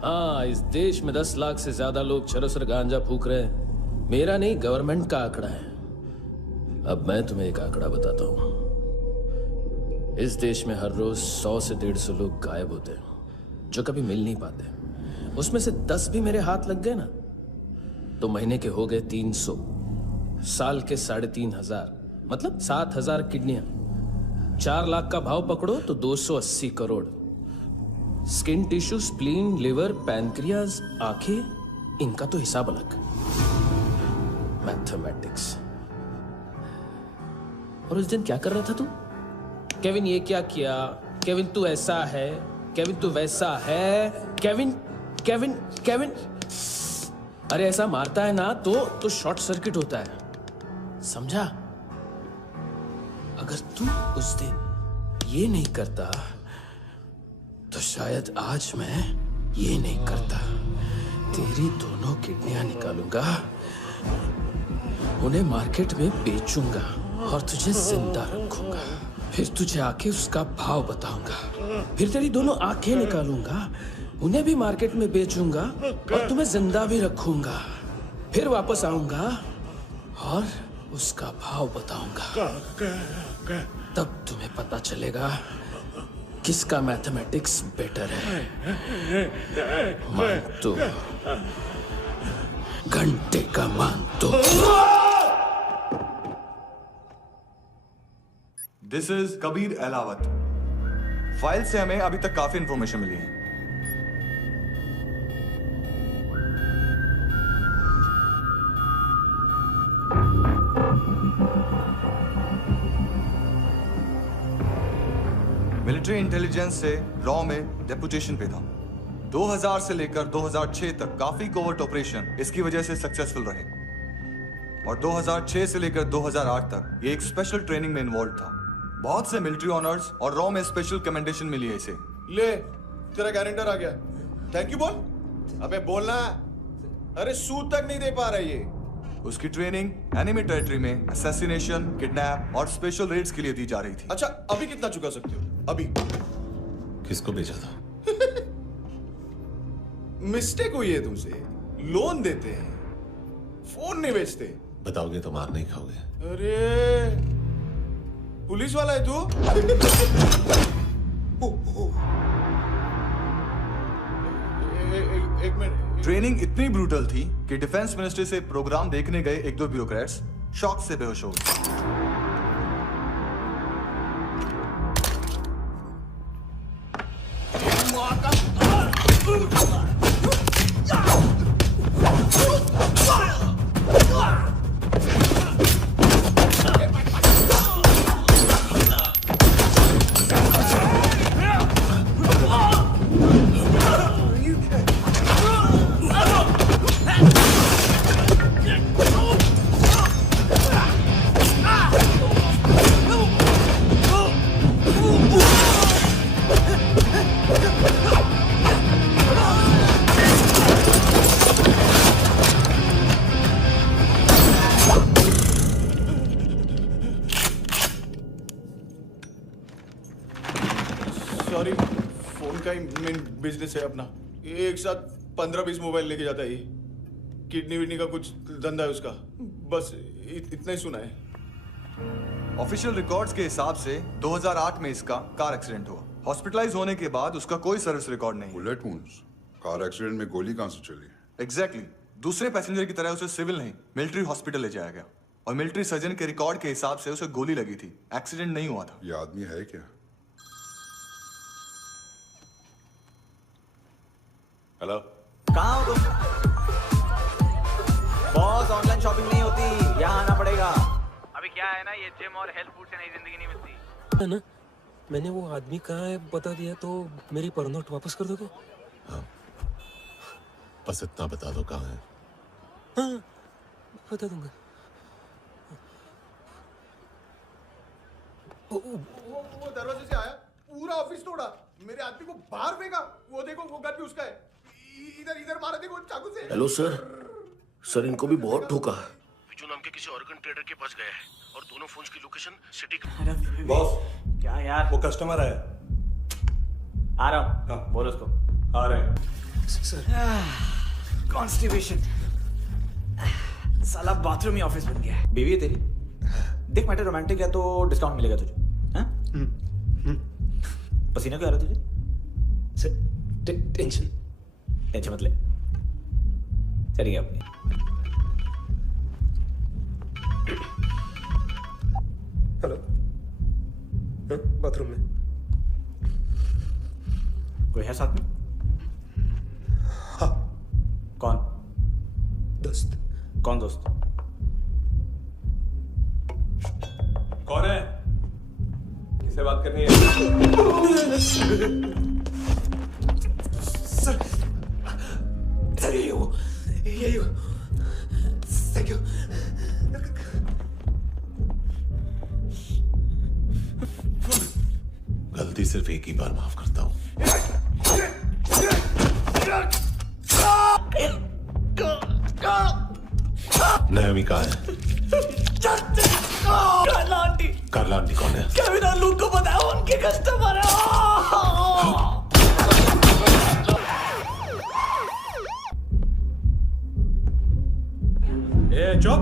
हाँ, इस देश में 10 लाख से ज्यादा लोग चरस और गांजा फूक रहे हैं। मेरा नहीं, गवर्नमेंट का आंकड़ा है। अब मैं तुम्हें एक आंकड़ा बताता हूं। इस देश में हर रोज 100 से 150 लोग गायब होते हैं, जो कभी मिल नहीं पाते। उसमें से 10 भी मेरे हाथ लग गए ना, तो महीने के हो गए 300, साल के 3,500, मतलब 7,000 किडनियां। 4 लाख का भाव पकड़ो तो 280 crore. Skin tissue, spleen, liver, pancreas, आंखें, इनका तो हिसाब अलग। मैथमेटिक्स। और उस दिन क्या कर रहा था तू? केविन ये क्या किया, केविन तू ऐसा है, केविन तू वैसा है, केविन केविन केविन। अरे ऐसा मारता है ना तो शॉर्ट सर्किट होता है, समझा? अगर तू उस दिन ये नहीं करता तो शायद आज मैं ये नहीं करता। तेरी दोनों किडनियां निकालूंगा, उन्हें मार्केट में बेचूंगा और तुझे जिंदा रखूंगा। फिर तुझे आके उसका भाव बताऊंगा। फिर तेरी दोनों आंखें निकालूंगा, उन्हें भी मार्केट में बेचूंगा और तुम्हें जिंदा भी रखूंगा। फिर वापस आऊंगा और उसका भाव बताऊंगा। तब तुम्हें पता चलेगा किसका मैथमेटिक्स बेटर है। मानतो, घंटे का मानतो। This is Kabir Ahlawat. File से हमें अभी तक काफी इंफॉर्मेशन मिली है। मिलिट्री इंटेलिजेंस से रॉ में डेपुटेशन पे था। 2000 से लेकर 2006 तक काफी कोवर्ट ऑपरेशन इसकी वजह से सक्सेसफुल रहे, और 2006 से लेकर 2008 तक ये एक स्पेशल ट्रेनिंग में इन्वॉल्व था। बहुत से मिलिट्री ऑनर्स और रॉ में स्पेशल कमेंडेशन मिली है इसे। ले, तेरा गारंटर आ गया। थैंक यू बोल। अबे बोलना। अरे सूद तक नहीं दे पा रहा ये। उसकी ट्रेनिंग एनिमी टेरिटरी में असैसिनेशन, किडनैप और स्पेशल रेड्स के लिए दी जा रही थी। अच्छा अभी कितना चुका सकते हो? अभी किसको भेजा था? मिस्टेक हुई है तुमसे। लोन देते हैं, फोन नहीं बेचते। बताओगे तो मार नहीं खाओगे। अरे पुलिस वाला है तू? एक मिनट। ट्रेनिंग इतनी ब्रूटल थी कि डिफेंस मिनिस्ट्री से प्रोग्राम देखने गए एक दो ब्यूरोक्रेट्स शॉक से बेहोश हो गए। सॉरी, फोन का ही मेन बिजनेस है अपना। एक साथ 15-20 मोबाइल लेके जाता है ये। किडनी विडनी का कुछ धंधा है उसका। बस इतना ही सुना है। ऑफिशियल रिकॉर्ड्स के हिसाब से 2008 में इसका कार एक्सीडेंट हुआ। हॉस्पिटलाइज होने के बाद उसका कोई सर्विस रिकॉर्ड नहीं। Bullet wounds. कार एक्सीडेंट में गोली कहां से चली? एग्जैक्टली। दूसरे पैसेंजर की तरह उसे सिविल नहीं मिलिट्री हॉस्पिटल ले जाया गया और मिलिट्री सर्जन के रिकॉर्ड के हिसाब से उसे गोली लगी थी। एक्सीडेंट नहीं हुआ था। ये आदमी है क्या? हेलो, कहाँ हो तुम? बॉस, ऑनलाइन शॉपिंग नहीं होती, यहाँ आना पड़ेगा। अभी क्या है ना, ये जिम और हेल्थ फूड से नई जिंदगी नहीं मिलती है ना। मैंने वो आदमी कहाँ है बता दिया तो मेरी पर नोट वापस कर दोगे? हाँ, बस इतना बता दो कहाँ है। हाँ, बता दूंगा। वो दरवाजे से आया, पूरा ऑफिस तोड़ा, मेरे आदमी को बाहर फेंका। वो देखो, वो गन भी उसका है। इधर मारा, देखो चाकू से। हेलो सर, सर इनको भी बहुत ठोका। विजू नाम के किसी ऑर्गन ट्रेडर के पास गया है और दोनों फोन्स की लोकेशन सिटी का। बॉस, क्या यार? वो कस्टमर आया। आ रहा हूँ। हाँ, बोलो उसको। आ रहे हैं। Sir, constipation. साला बाथरूम ही ऑफिस बन गया है। बीवी है तेरी? देख मैटर रोमांटिक है तो डिस्काउंट मिलेगा तुझे। हाँ? पसीना क्यों आ रहा है तुझे? सर, टेंशन मत ले। चलिए अपनी। हेलो, बाथरूम में कोई है साथ में? हाँ। कौन? दोस्त। कौन दोस्त? कौन है? किससे बात करनी है? सर, यही हो। Thank you. गलती सिर्फ एक ही बार माफ करता हूँ। नायोमी कहाँ है? कार्ला आंटी कौन है? केविन और लूक को बताओ, उनके कस्टमर है। ए चुप।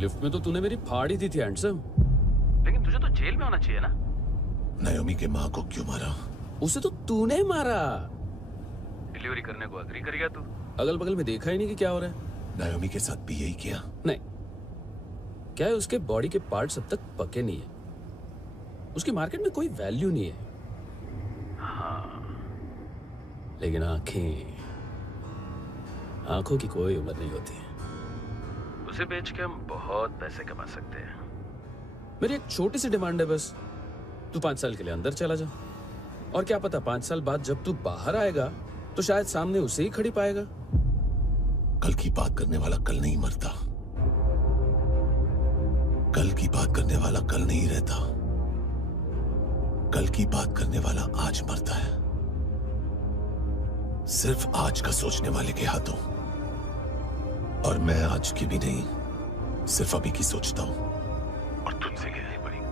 लिफ्ट में तो तूने मेरी फाड़ ही दी थी हैंडसम। लेकिन तुझे तो जेल में होना चाहिए ना। नायोमी के माँ को क्यों मारा? उसे तो तूने मारा। डिलीवरी करने को अग्री कर गया तू। अगल बगल में देखा ही नहीं कि क्या हो रहा है। नायोमी के साथ भी यही किया? नहीं, क्या है उसके बॉडी के पार्ट्स अब तक पके नहीं है, उसकी मार्केट में कोई वैल्यू नहीं है। हाँ, लेकिन आंखों की कोई उम्र नहीं होती है। उसे बेच के हम बहुत पैसे कमा सकते हैं। मेरी एक छोटी सी डिमांड है बस, तू 5 साल के लिए अंदर चला जा, और क्या पता 5 साल बाद जब तू बाहर आएगा तो शायद सामने उसे ही खड़ी पाएगा। कल की बात करने वाला कल नहीं मरता, कल की बात करने वाला कल नहीं रहता, कल की बात करने वाला आज मरता है। सिर्फ आज का सोचने वाले के हाथों। और मैं आज की भी नहीं, सिर्फ अभी की सोचता हूं। और तुझसे कहनी पड़ेगी,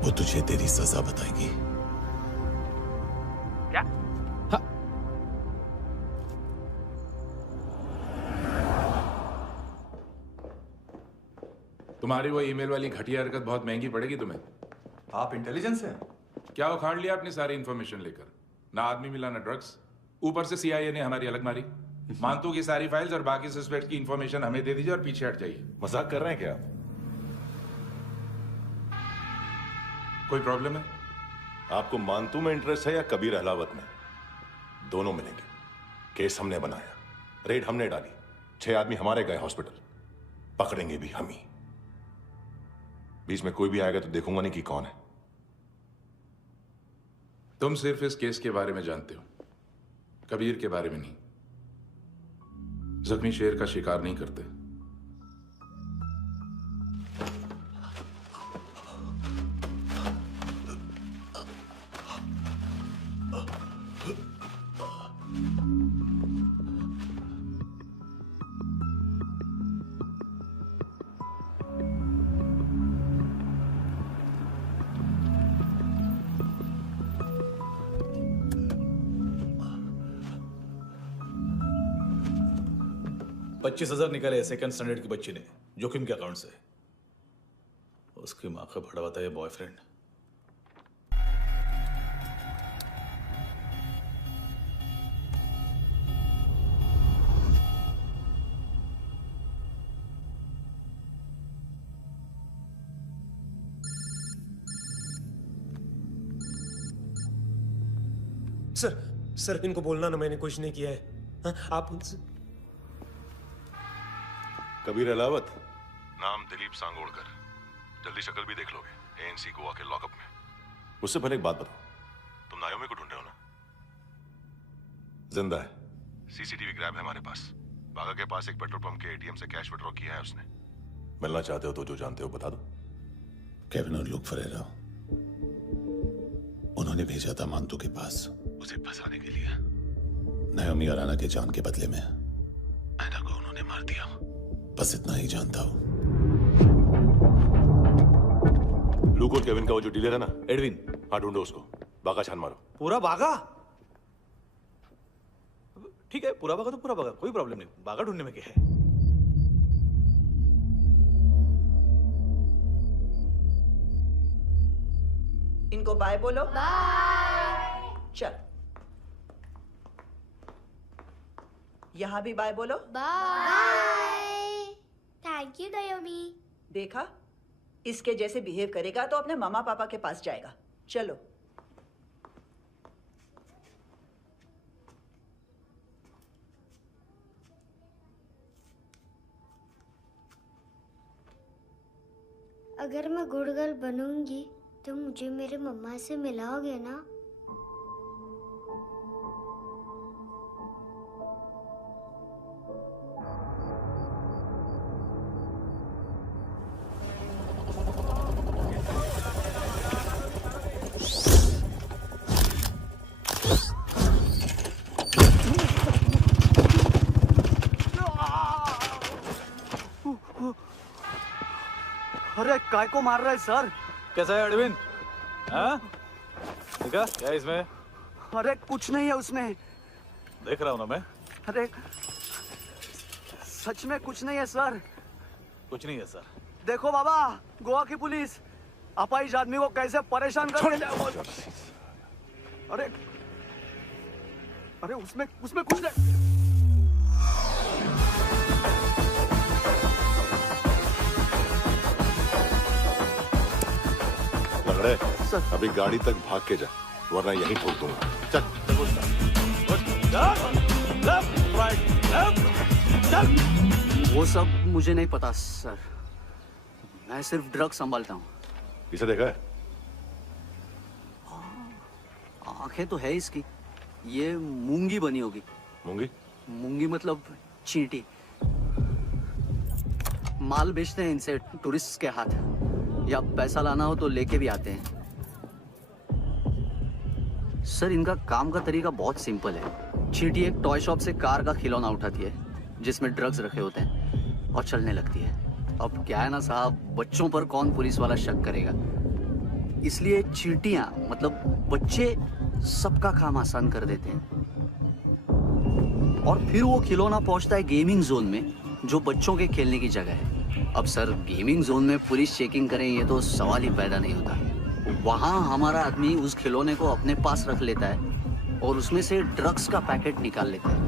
वो तुझे तेरी सजा बताएगी। क्या? हाँ। तुम्हारी वो ईमेल वाली घटिया हरकत बहुत महंगी पड़ेगी तुम्हें। आप इंटेलिजेंस हैं? क्या उखाड़ लिया अपनी सारी इंफॉर्मेशन लेकर? ना आदमी मिला ना ड्रग्स, ऊपर से CIA ने हमारी अलग मारी। मानतू की सारी फाइल्स और बाकी सस्पेक्ट की इंफॉर्मेशन हमें दे दीजिए और पीछे हट जाइए। मजाक कर रहे हैं क्या? कोई प्रॉब्लम है? आपको मानतू में इंटरेस्ट है या कबीर अहलावत में? दोनों मिलेंगे। केस हमने बनाया, रेड हमने डाली, 6 आदमी हमारे गए हॉस्पिटल, पकड़ेंगे भी हम ही। बीच में कोई भी आएगा तो देखूंगा नहीं कि कौन है। तुम सिर्फ इस केस के बारे में जानते हो, कबीर के बारे में नहीं। जख्मी शेर का शिकार नहीं करते। $25,000 निकाले सेकंड स्टैंडर्ड की बच्ची ने जोखिम के अकाउंट से। उसकी माँ का भड़ा बताया बॉयफ्रेंड। सर इनको बोलना ना मैंने कुछ नहीं किया है। हाँ, आप उनसे। कबीर अहलावत, नाम दिलीप सांगोड़कर। जल्दी शक्ल भी देख लोगे ANC गोवा के लॉकअप में। मुझसे पहले एक बात बताओ, तुम नायोमी को ढूंढ रहे हो ना? जिंदा है, CCTV ग्रैब है हमारे पास। बागा के पास एक पेट्रोल पंप के ATM से कैश विड्रॉ किया है उसने। मिलना चाहते हो तो जो जानते हो बता दो। केविन और लुक फरेरा, उन्होंने भेजा था मानतू के पास उसे फंसाने के लिए। नायोमी और आना के जान के बदले में ऐना को उन्होंने मार दिया। बस इतना ही जानता हूं। लूक और केविन का वो जो डीलर है ना, एडविन, हाँ ढूंढो उसको। बागा छान मारो। पूरा बागा? ठीक है, पूरा बागा तो पूरा बागा, कोई प्रॉब्लम नहीं। बागा ढूंढने में क्या है? इनको बाय बोलो। बाय। चल, यहां भी बाय बोलो। बाय। Thank you नायोमी। देखा, इसके जैसे बिहेव करेगा तो अपने मामा पापा के पास जाएगा। चलो। अगर मैं गुड गर्ल बनूंगी तो मुझे मेरे मम्मा से मिलाओगे ना? अरे काय को मार रहा है सर? कैसा है अरविंद? हाँ? देखा क्या है इसमें? अरे कुछ नहीं है उसमें। देख रहा हूँ ना मैं। अरे सच में कुछ नहीं है सर। कुछ नहीं है सर। देखो बाबा, गोवा की पुलिस अपाहिज आदमी को कैसे परेशान कर रही है। अरे अरे उसमें उसमें कुछ नहीं। लंगड़े, अभी गाड़ी तक भाग के जा, वरना यहीं ठोक दूंगा। चल। वो सब मुझे नहीं पता सर, मैं सिर्फ ड्रग संभालता हूँ। इसे देखा है? आंखें तो है इसकी, ये मूंगी बनी होगी। मूंगी? मूंगी मतलब चींटी। माल बेचते हैं इनसे टूरिस्ट के हाथ, या पैसा लाना हो तो लेके भी आते हैं। सर इनका काम का तरीका बहुत सिंपल है। चींटी एक टॉय शॉप से कार का खिलौना उठाती है जिसमें ड्रग्स रखे होते हैं और चलने लगती है। अब क्या है ना साहब, बच्चों पर कौन पुलिस वाला शक करेगा, इसलिए चींटियां मतलब बच्चे सबका काम आसान कर देते हैं। और फिर वो खिलौना पहुंचता है गेमिंग जोन में, जो बच्चों के खेलने की जगह है। अब सर गेमिंग जोन में पुलिस चेकिंग करें ये तो सवाल ही पैदा नहीं होता। वहां हमारा आदमी उस खिलौने को अपने पास रख लेता है और उसमें से ड्रग्स का पैकेट निकाल लेता है,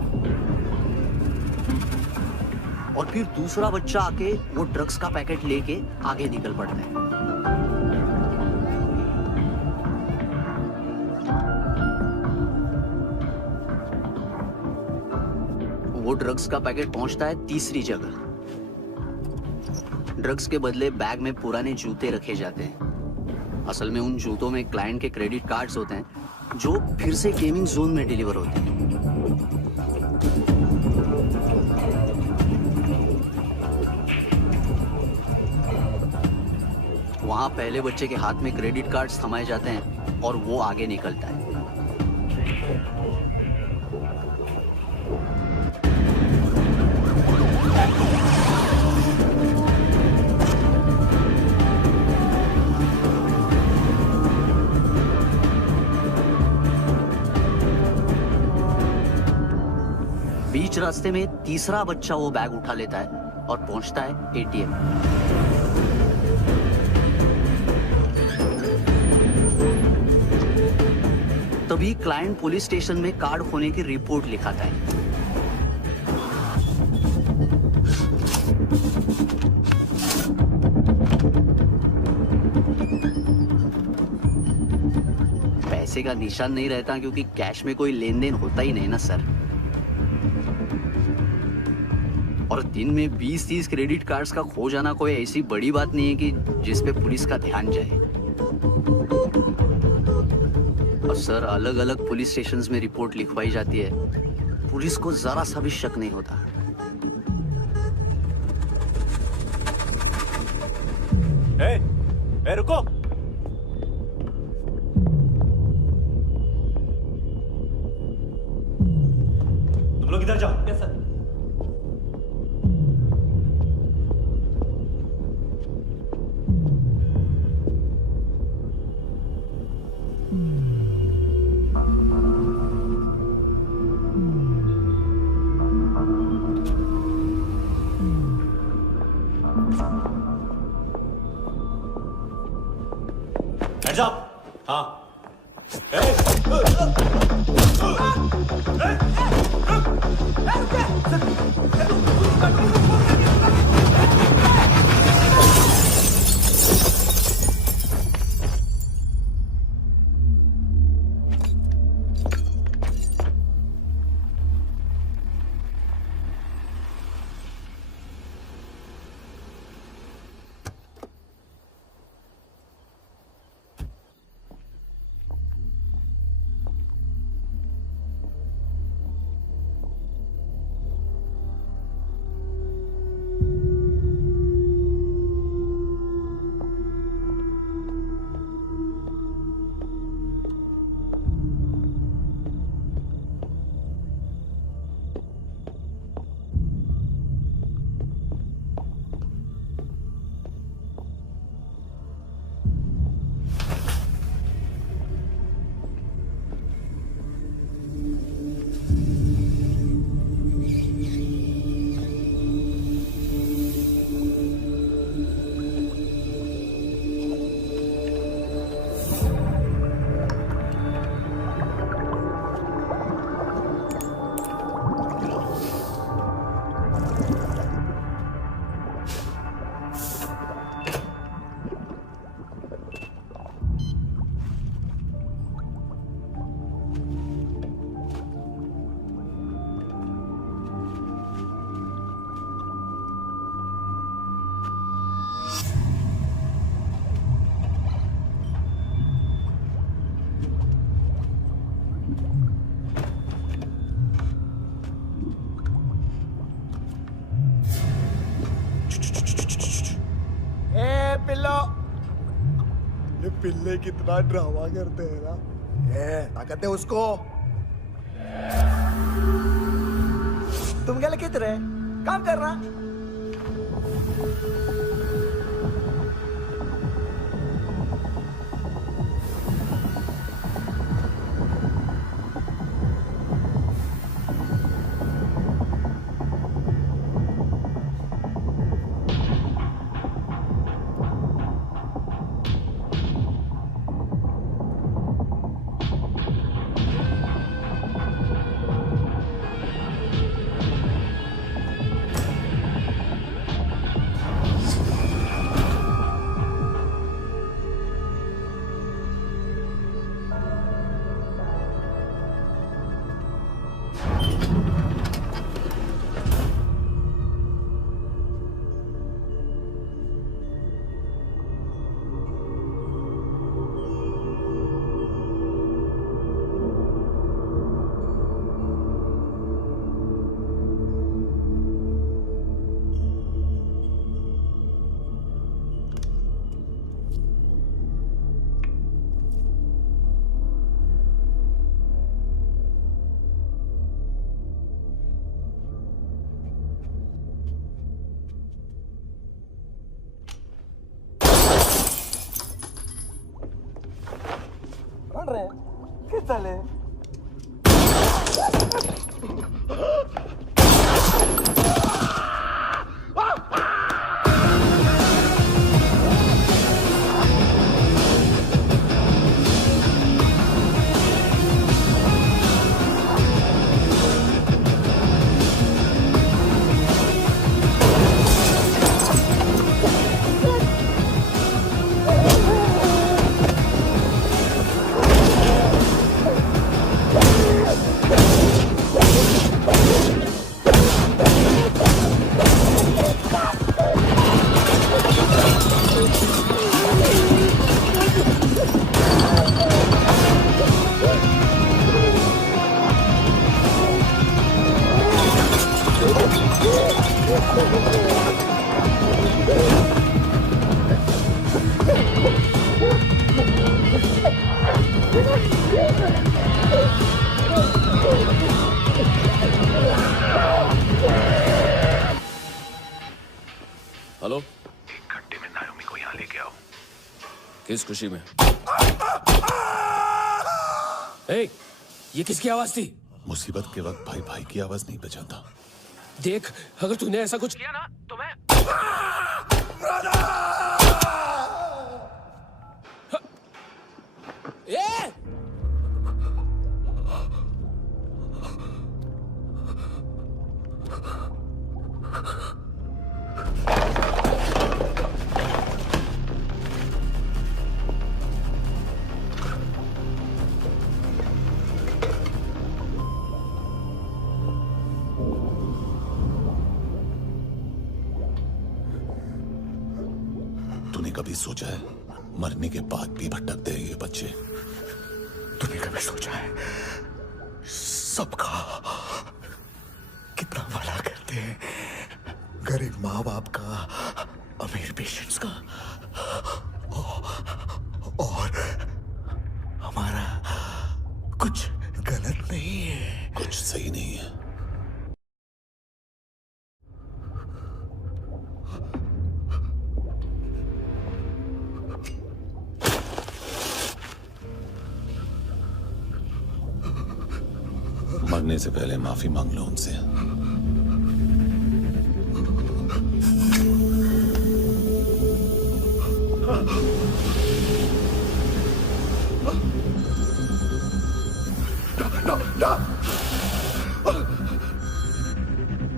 और फिर दूसरा बच्चा आके वो ड्रग्स का पैकेट लेके आगे निकल पड़ता है। वो ड्रग्स का पैकेट पहुंचता है तीसरी जगह। ड्रग्स के बदले बैग में पुराने जूते रखे जाते हैं। असल में उन जूतों में क्लाइंट के क्रेडिट कार्ड्स होते हैं जो फिर से गेमिंग जोन में डिलीवर होते हैं। वहां पहले बच्चे के हाथ में क्रेडिट कार्ड्स थमाए जाते हैं और वो आगे निकलता है। बीच रास्ते में तीसरा बच्चा वो बैग उठा लेता है और पहुंचता है एटीएम। तभी क्लाइंट पुलिस स्टेशन में कार्ड खोने की रिपोर्ट लिखाता है। पैसे का निशान नहीं रहता क्योंकि कैश में कोई लेन देन होता ही नहीं ना सर। और दिन में 20-30 क्रेडिट कार्ड्स का खो जाना कोई ऐसी बड़ी बात नहीं है कि जिस पे पुलिस का ध्यान जाए। और सर अलग अलग पुलिस स्टेशंस में रिपोर्ट लिखवाई जाती है, पुलिस को जरा सा भी शक नहीं होता। ए, रुको। तुम लोग इधर जाओ। Yes sir. Hands up! हाँ। ये पिल्ले कितना ड्रामा करते हैं ना। ताकत है उसको। तुम क्या लिखित रहे? काम कर रहा। चले हेलो, 1 घंटे में नायोमी को यहाँ लेके आओ। किस खुशी में? ए, ये किसकी आवाज थी? मुसीबत के वक्त भाई भाई की आवाज नहीं बचाता। देख, अगर तूने ऐसा कुछ किया ना तो मैं ए! तूने कभी सोचा है मरने के बाद भी भटकते हैं ये बच्चे? तूने कभी सोचा है सबका कितना भला करते हैं? गरीब माँ बाप का, अमीर पेशेंट्स का, और हमारा कुछ गलत नहीं है, कुछ सही नहीं है। मरने से पहले माफी मांग लो उनसे।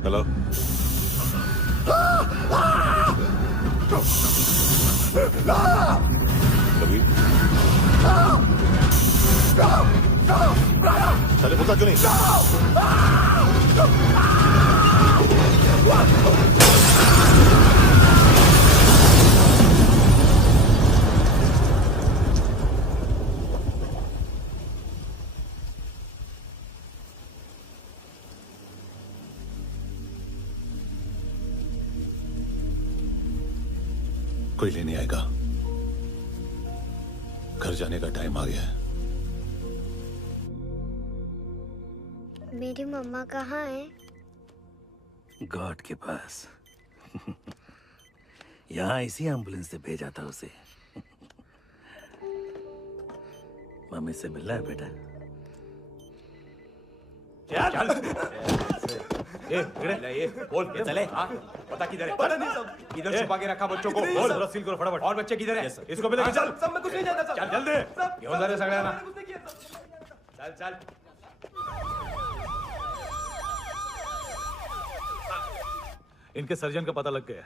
हेलो, कभी चले बोलता क्यों नहीं? कोई लेने आएगा? घर जाने का टाइम आ गया है। मेरी मम्मा कहाँ है? गॉड के पास। यहाँ इसी एम्बुलेंस से भेजा था उसे। मम्मी से मिलना है बेटा। चल ये बोल चले। पता किधर है? पता नहीं सब। इधर छुपा के रखा बच्चों को। बोल रसील करो फटाफट। और बच्चे किधर है? इसको भी लेके चल। सब मैं कुछ नहीं जानता। चल जल्दी। घेऊन जा रे सगळ्यांना। चल चल। इनके सर्जन का पता लग गया।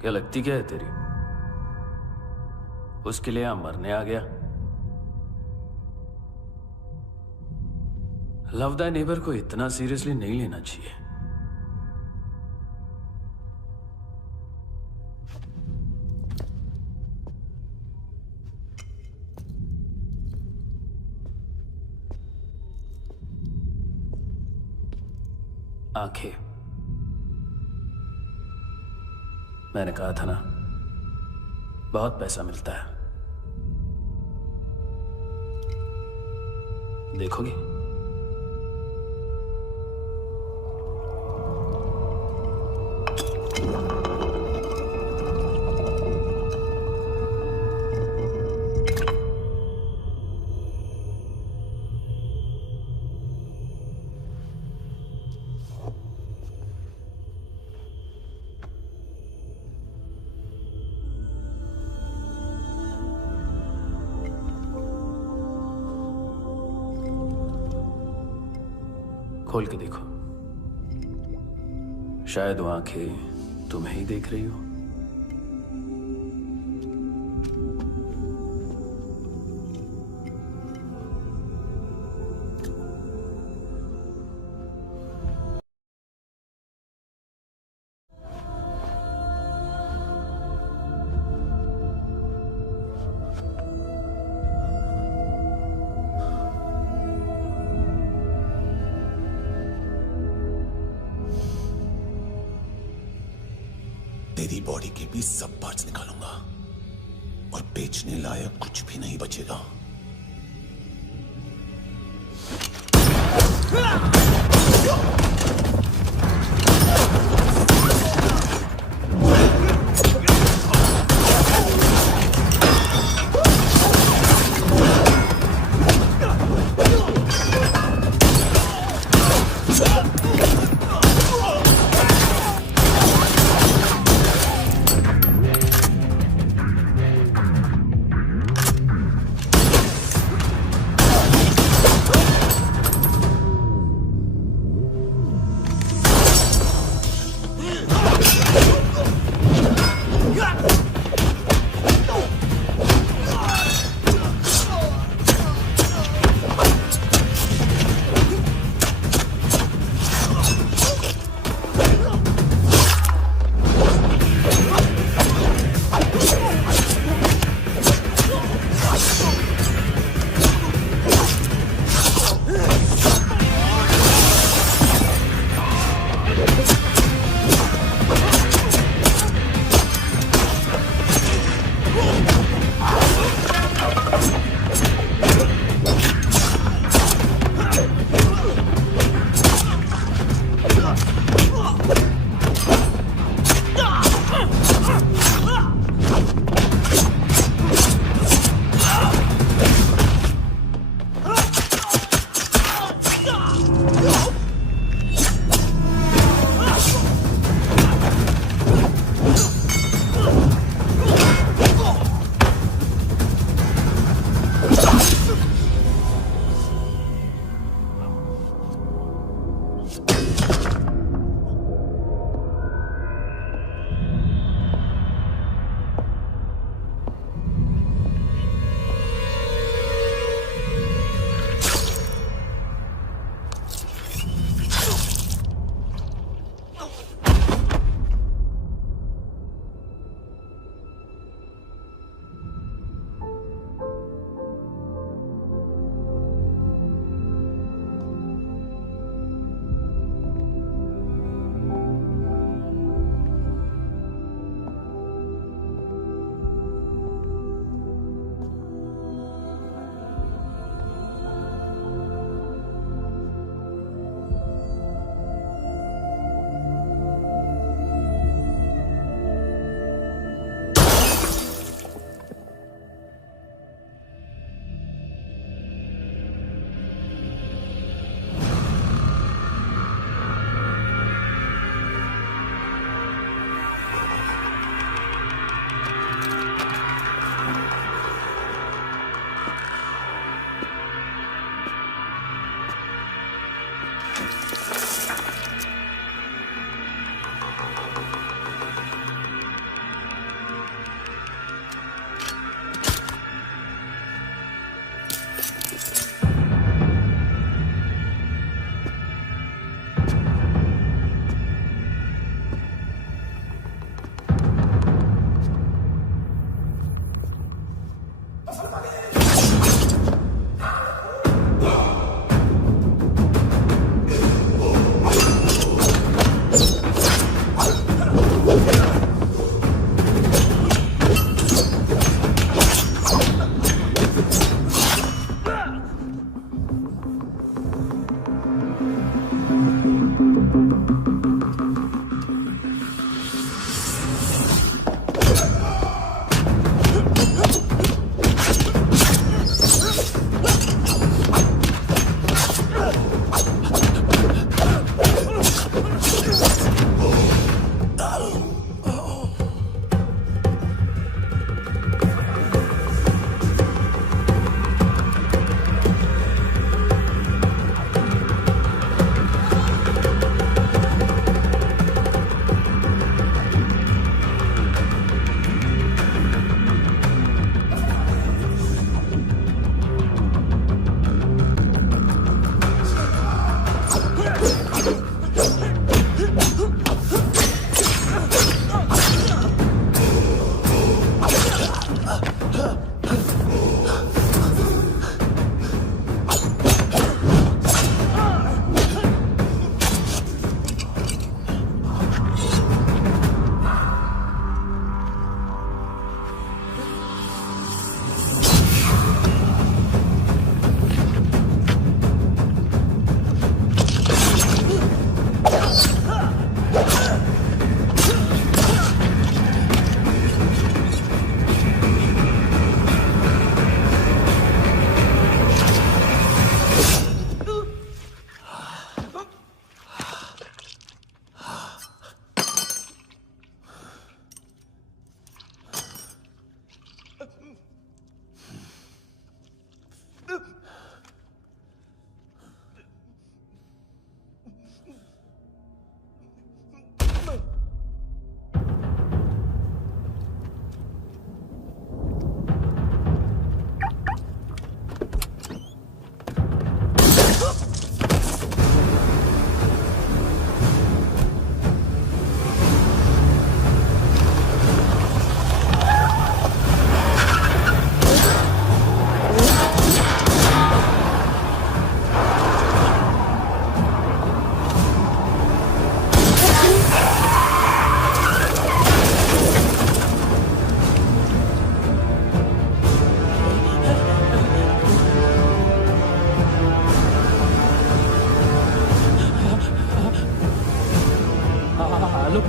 क्या लगती क्या है तेरी? उसके लिए यहां मरने आ गया? लव द नेबर को इतना सीरियसली नहीं लेना चाहिए। आंखें, मैंने कहा था ना, बहुत पैसा मिलता है। देखोगी? खोल के देखो, शायद वो आंखें तुम्हें ही देख रही हो। तेरी बॉडी के भी सब पार्ट्स निकालूंगा और बेचने लायक कुछ भी नहीं बचेगा।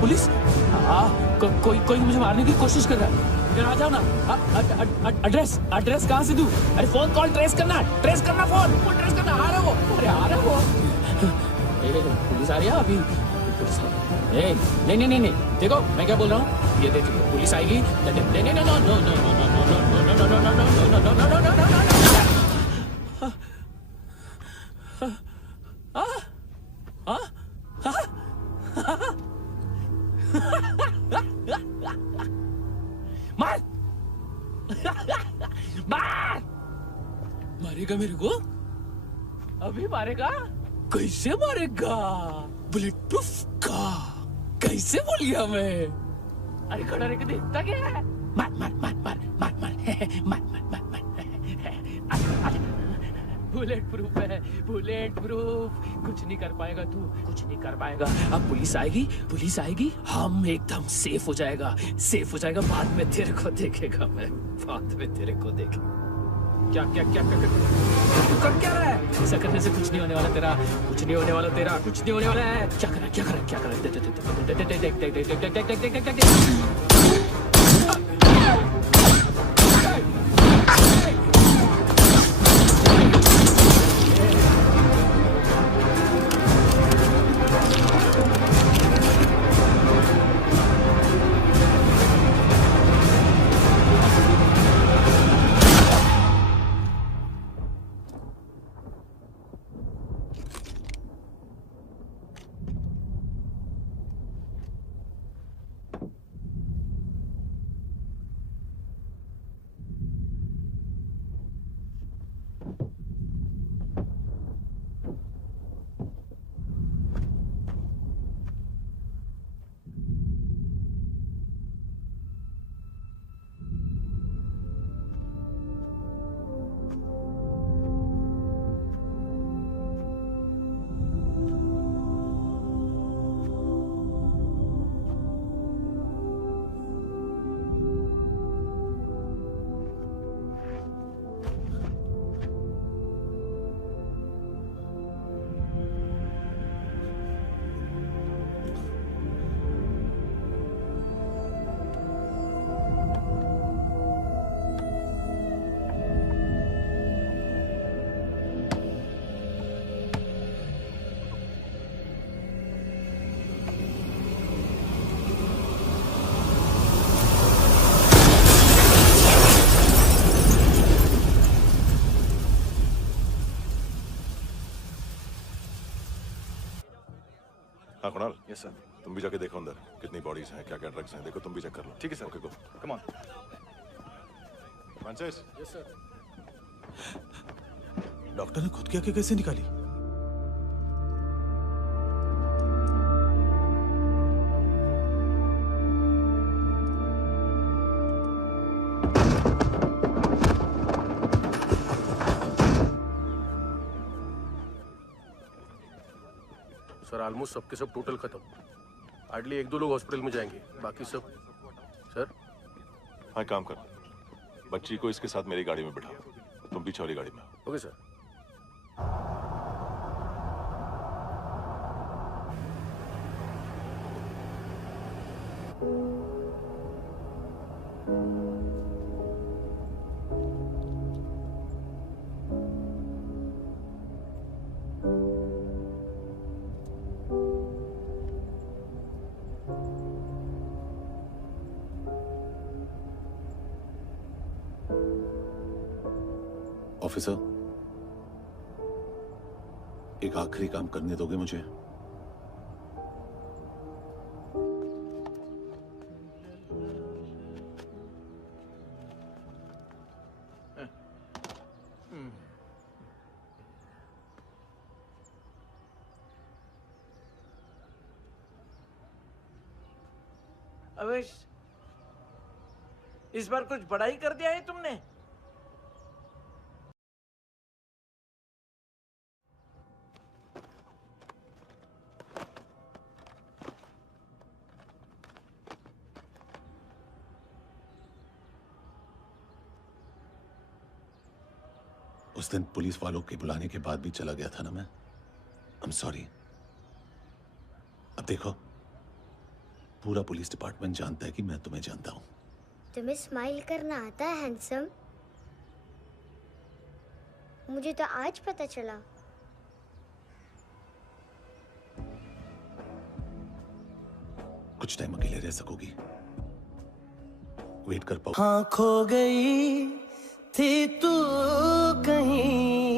पुलिस? कोई मुझे मारने की कोशिश कर रहा है। इधर आ जाओ ना। एड्रेस कहाँ से दूं? अरे फोन कॉल ट्रेस करना फोन ट्रेस करना। आ रहा वो, अरे आ रहा वो। पुलिस आ रही है अभी। नहीं, देखो मैं क्या बोल रहा हूँ, ये देखो पुलिस आएगी। मारेगा मेरे को? अभी मारेगा? कैसे मारेगा? बुलेट प्रूफ का कैसे बोल गया मैं? अरे खड़ा रह के देखता क्या है? मार बुलेट प्रूफ है, बुलेट प्रूफ। कुछ नहीं कर पाएगा तू, कुछ नहीं कर पाएगा। अब पुलिस आएगी, हम एकदम सेफ हो जाएगा। बाद में तेरे को देखेगा मैं, बाद में तेरे को देखेगा। क्या कर क्या रहा है? ऐसा करने से कुछ नहीं होने वाला तेरा, कुछ नहीं होने वाला है। क्या कर रहा है? हाँ कुणाल। Yes sir. तुम भी जाके देखो अंदर कितनी बॉडीज हैं, क्या क्या ड्रग्स हैं, देखो तुम भी चेक कर लो। ठीक है sir. Okay go. Come on. Francis. Yes sir. Doctor ने खुद की आंखें कैसे निकाली? सर ऑलमोस्ट सबके सब टोटल खत्म। हार्डली 1-2 लोग हॉस्पिटल में जाएंगे, बाकी सब। सर हाँ काम कर, बच्ची को इसके साथ मेरी गाड़ी में बिठा, तुम पीछे वाली गाड़ी में। Okay sir. ऑफिसर, एक आखिरी काम करने दोगे मुझे? अवेश, इस बार कुछ बड़ा ही कर दिया है तुमने। उस दिन पुलिस वालों के बुलाने के बाद भी चला गया था ना मैं। I'm sorry। अब देखो, पूरा पुलिस डिपार्टमेंट जानता है कि मैं तुम्हें जानता हूं। तुम्हें स्माइल करना आता है हैंडसम? मुझे तो आज पता चला। कुछ टाइम अकेले रह सकोगी? वेट कर पाओ? हाँ, खो गई थी तू कहीं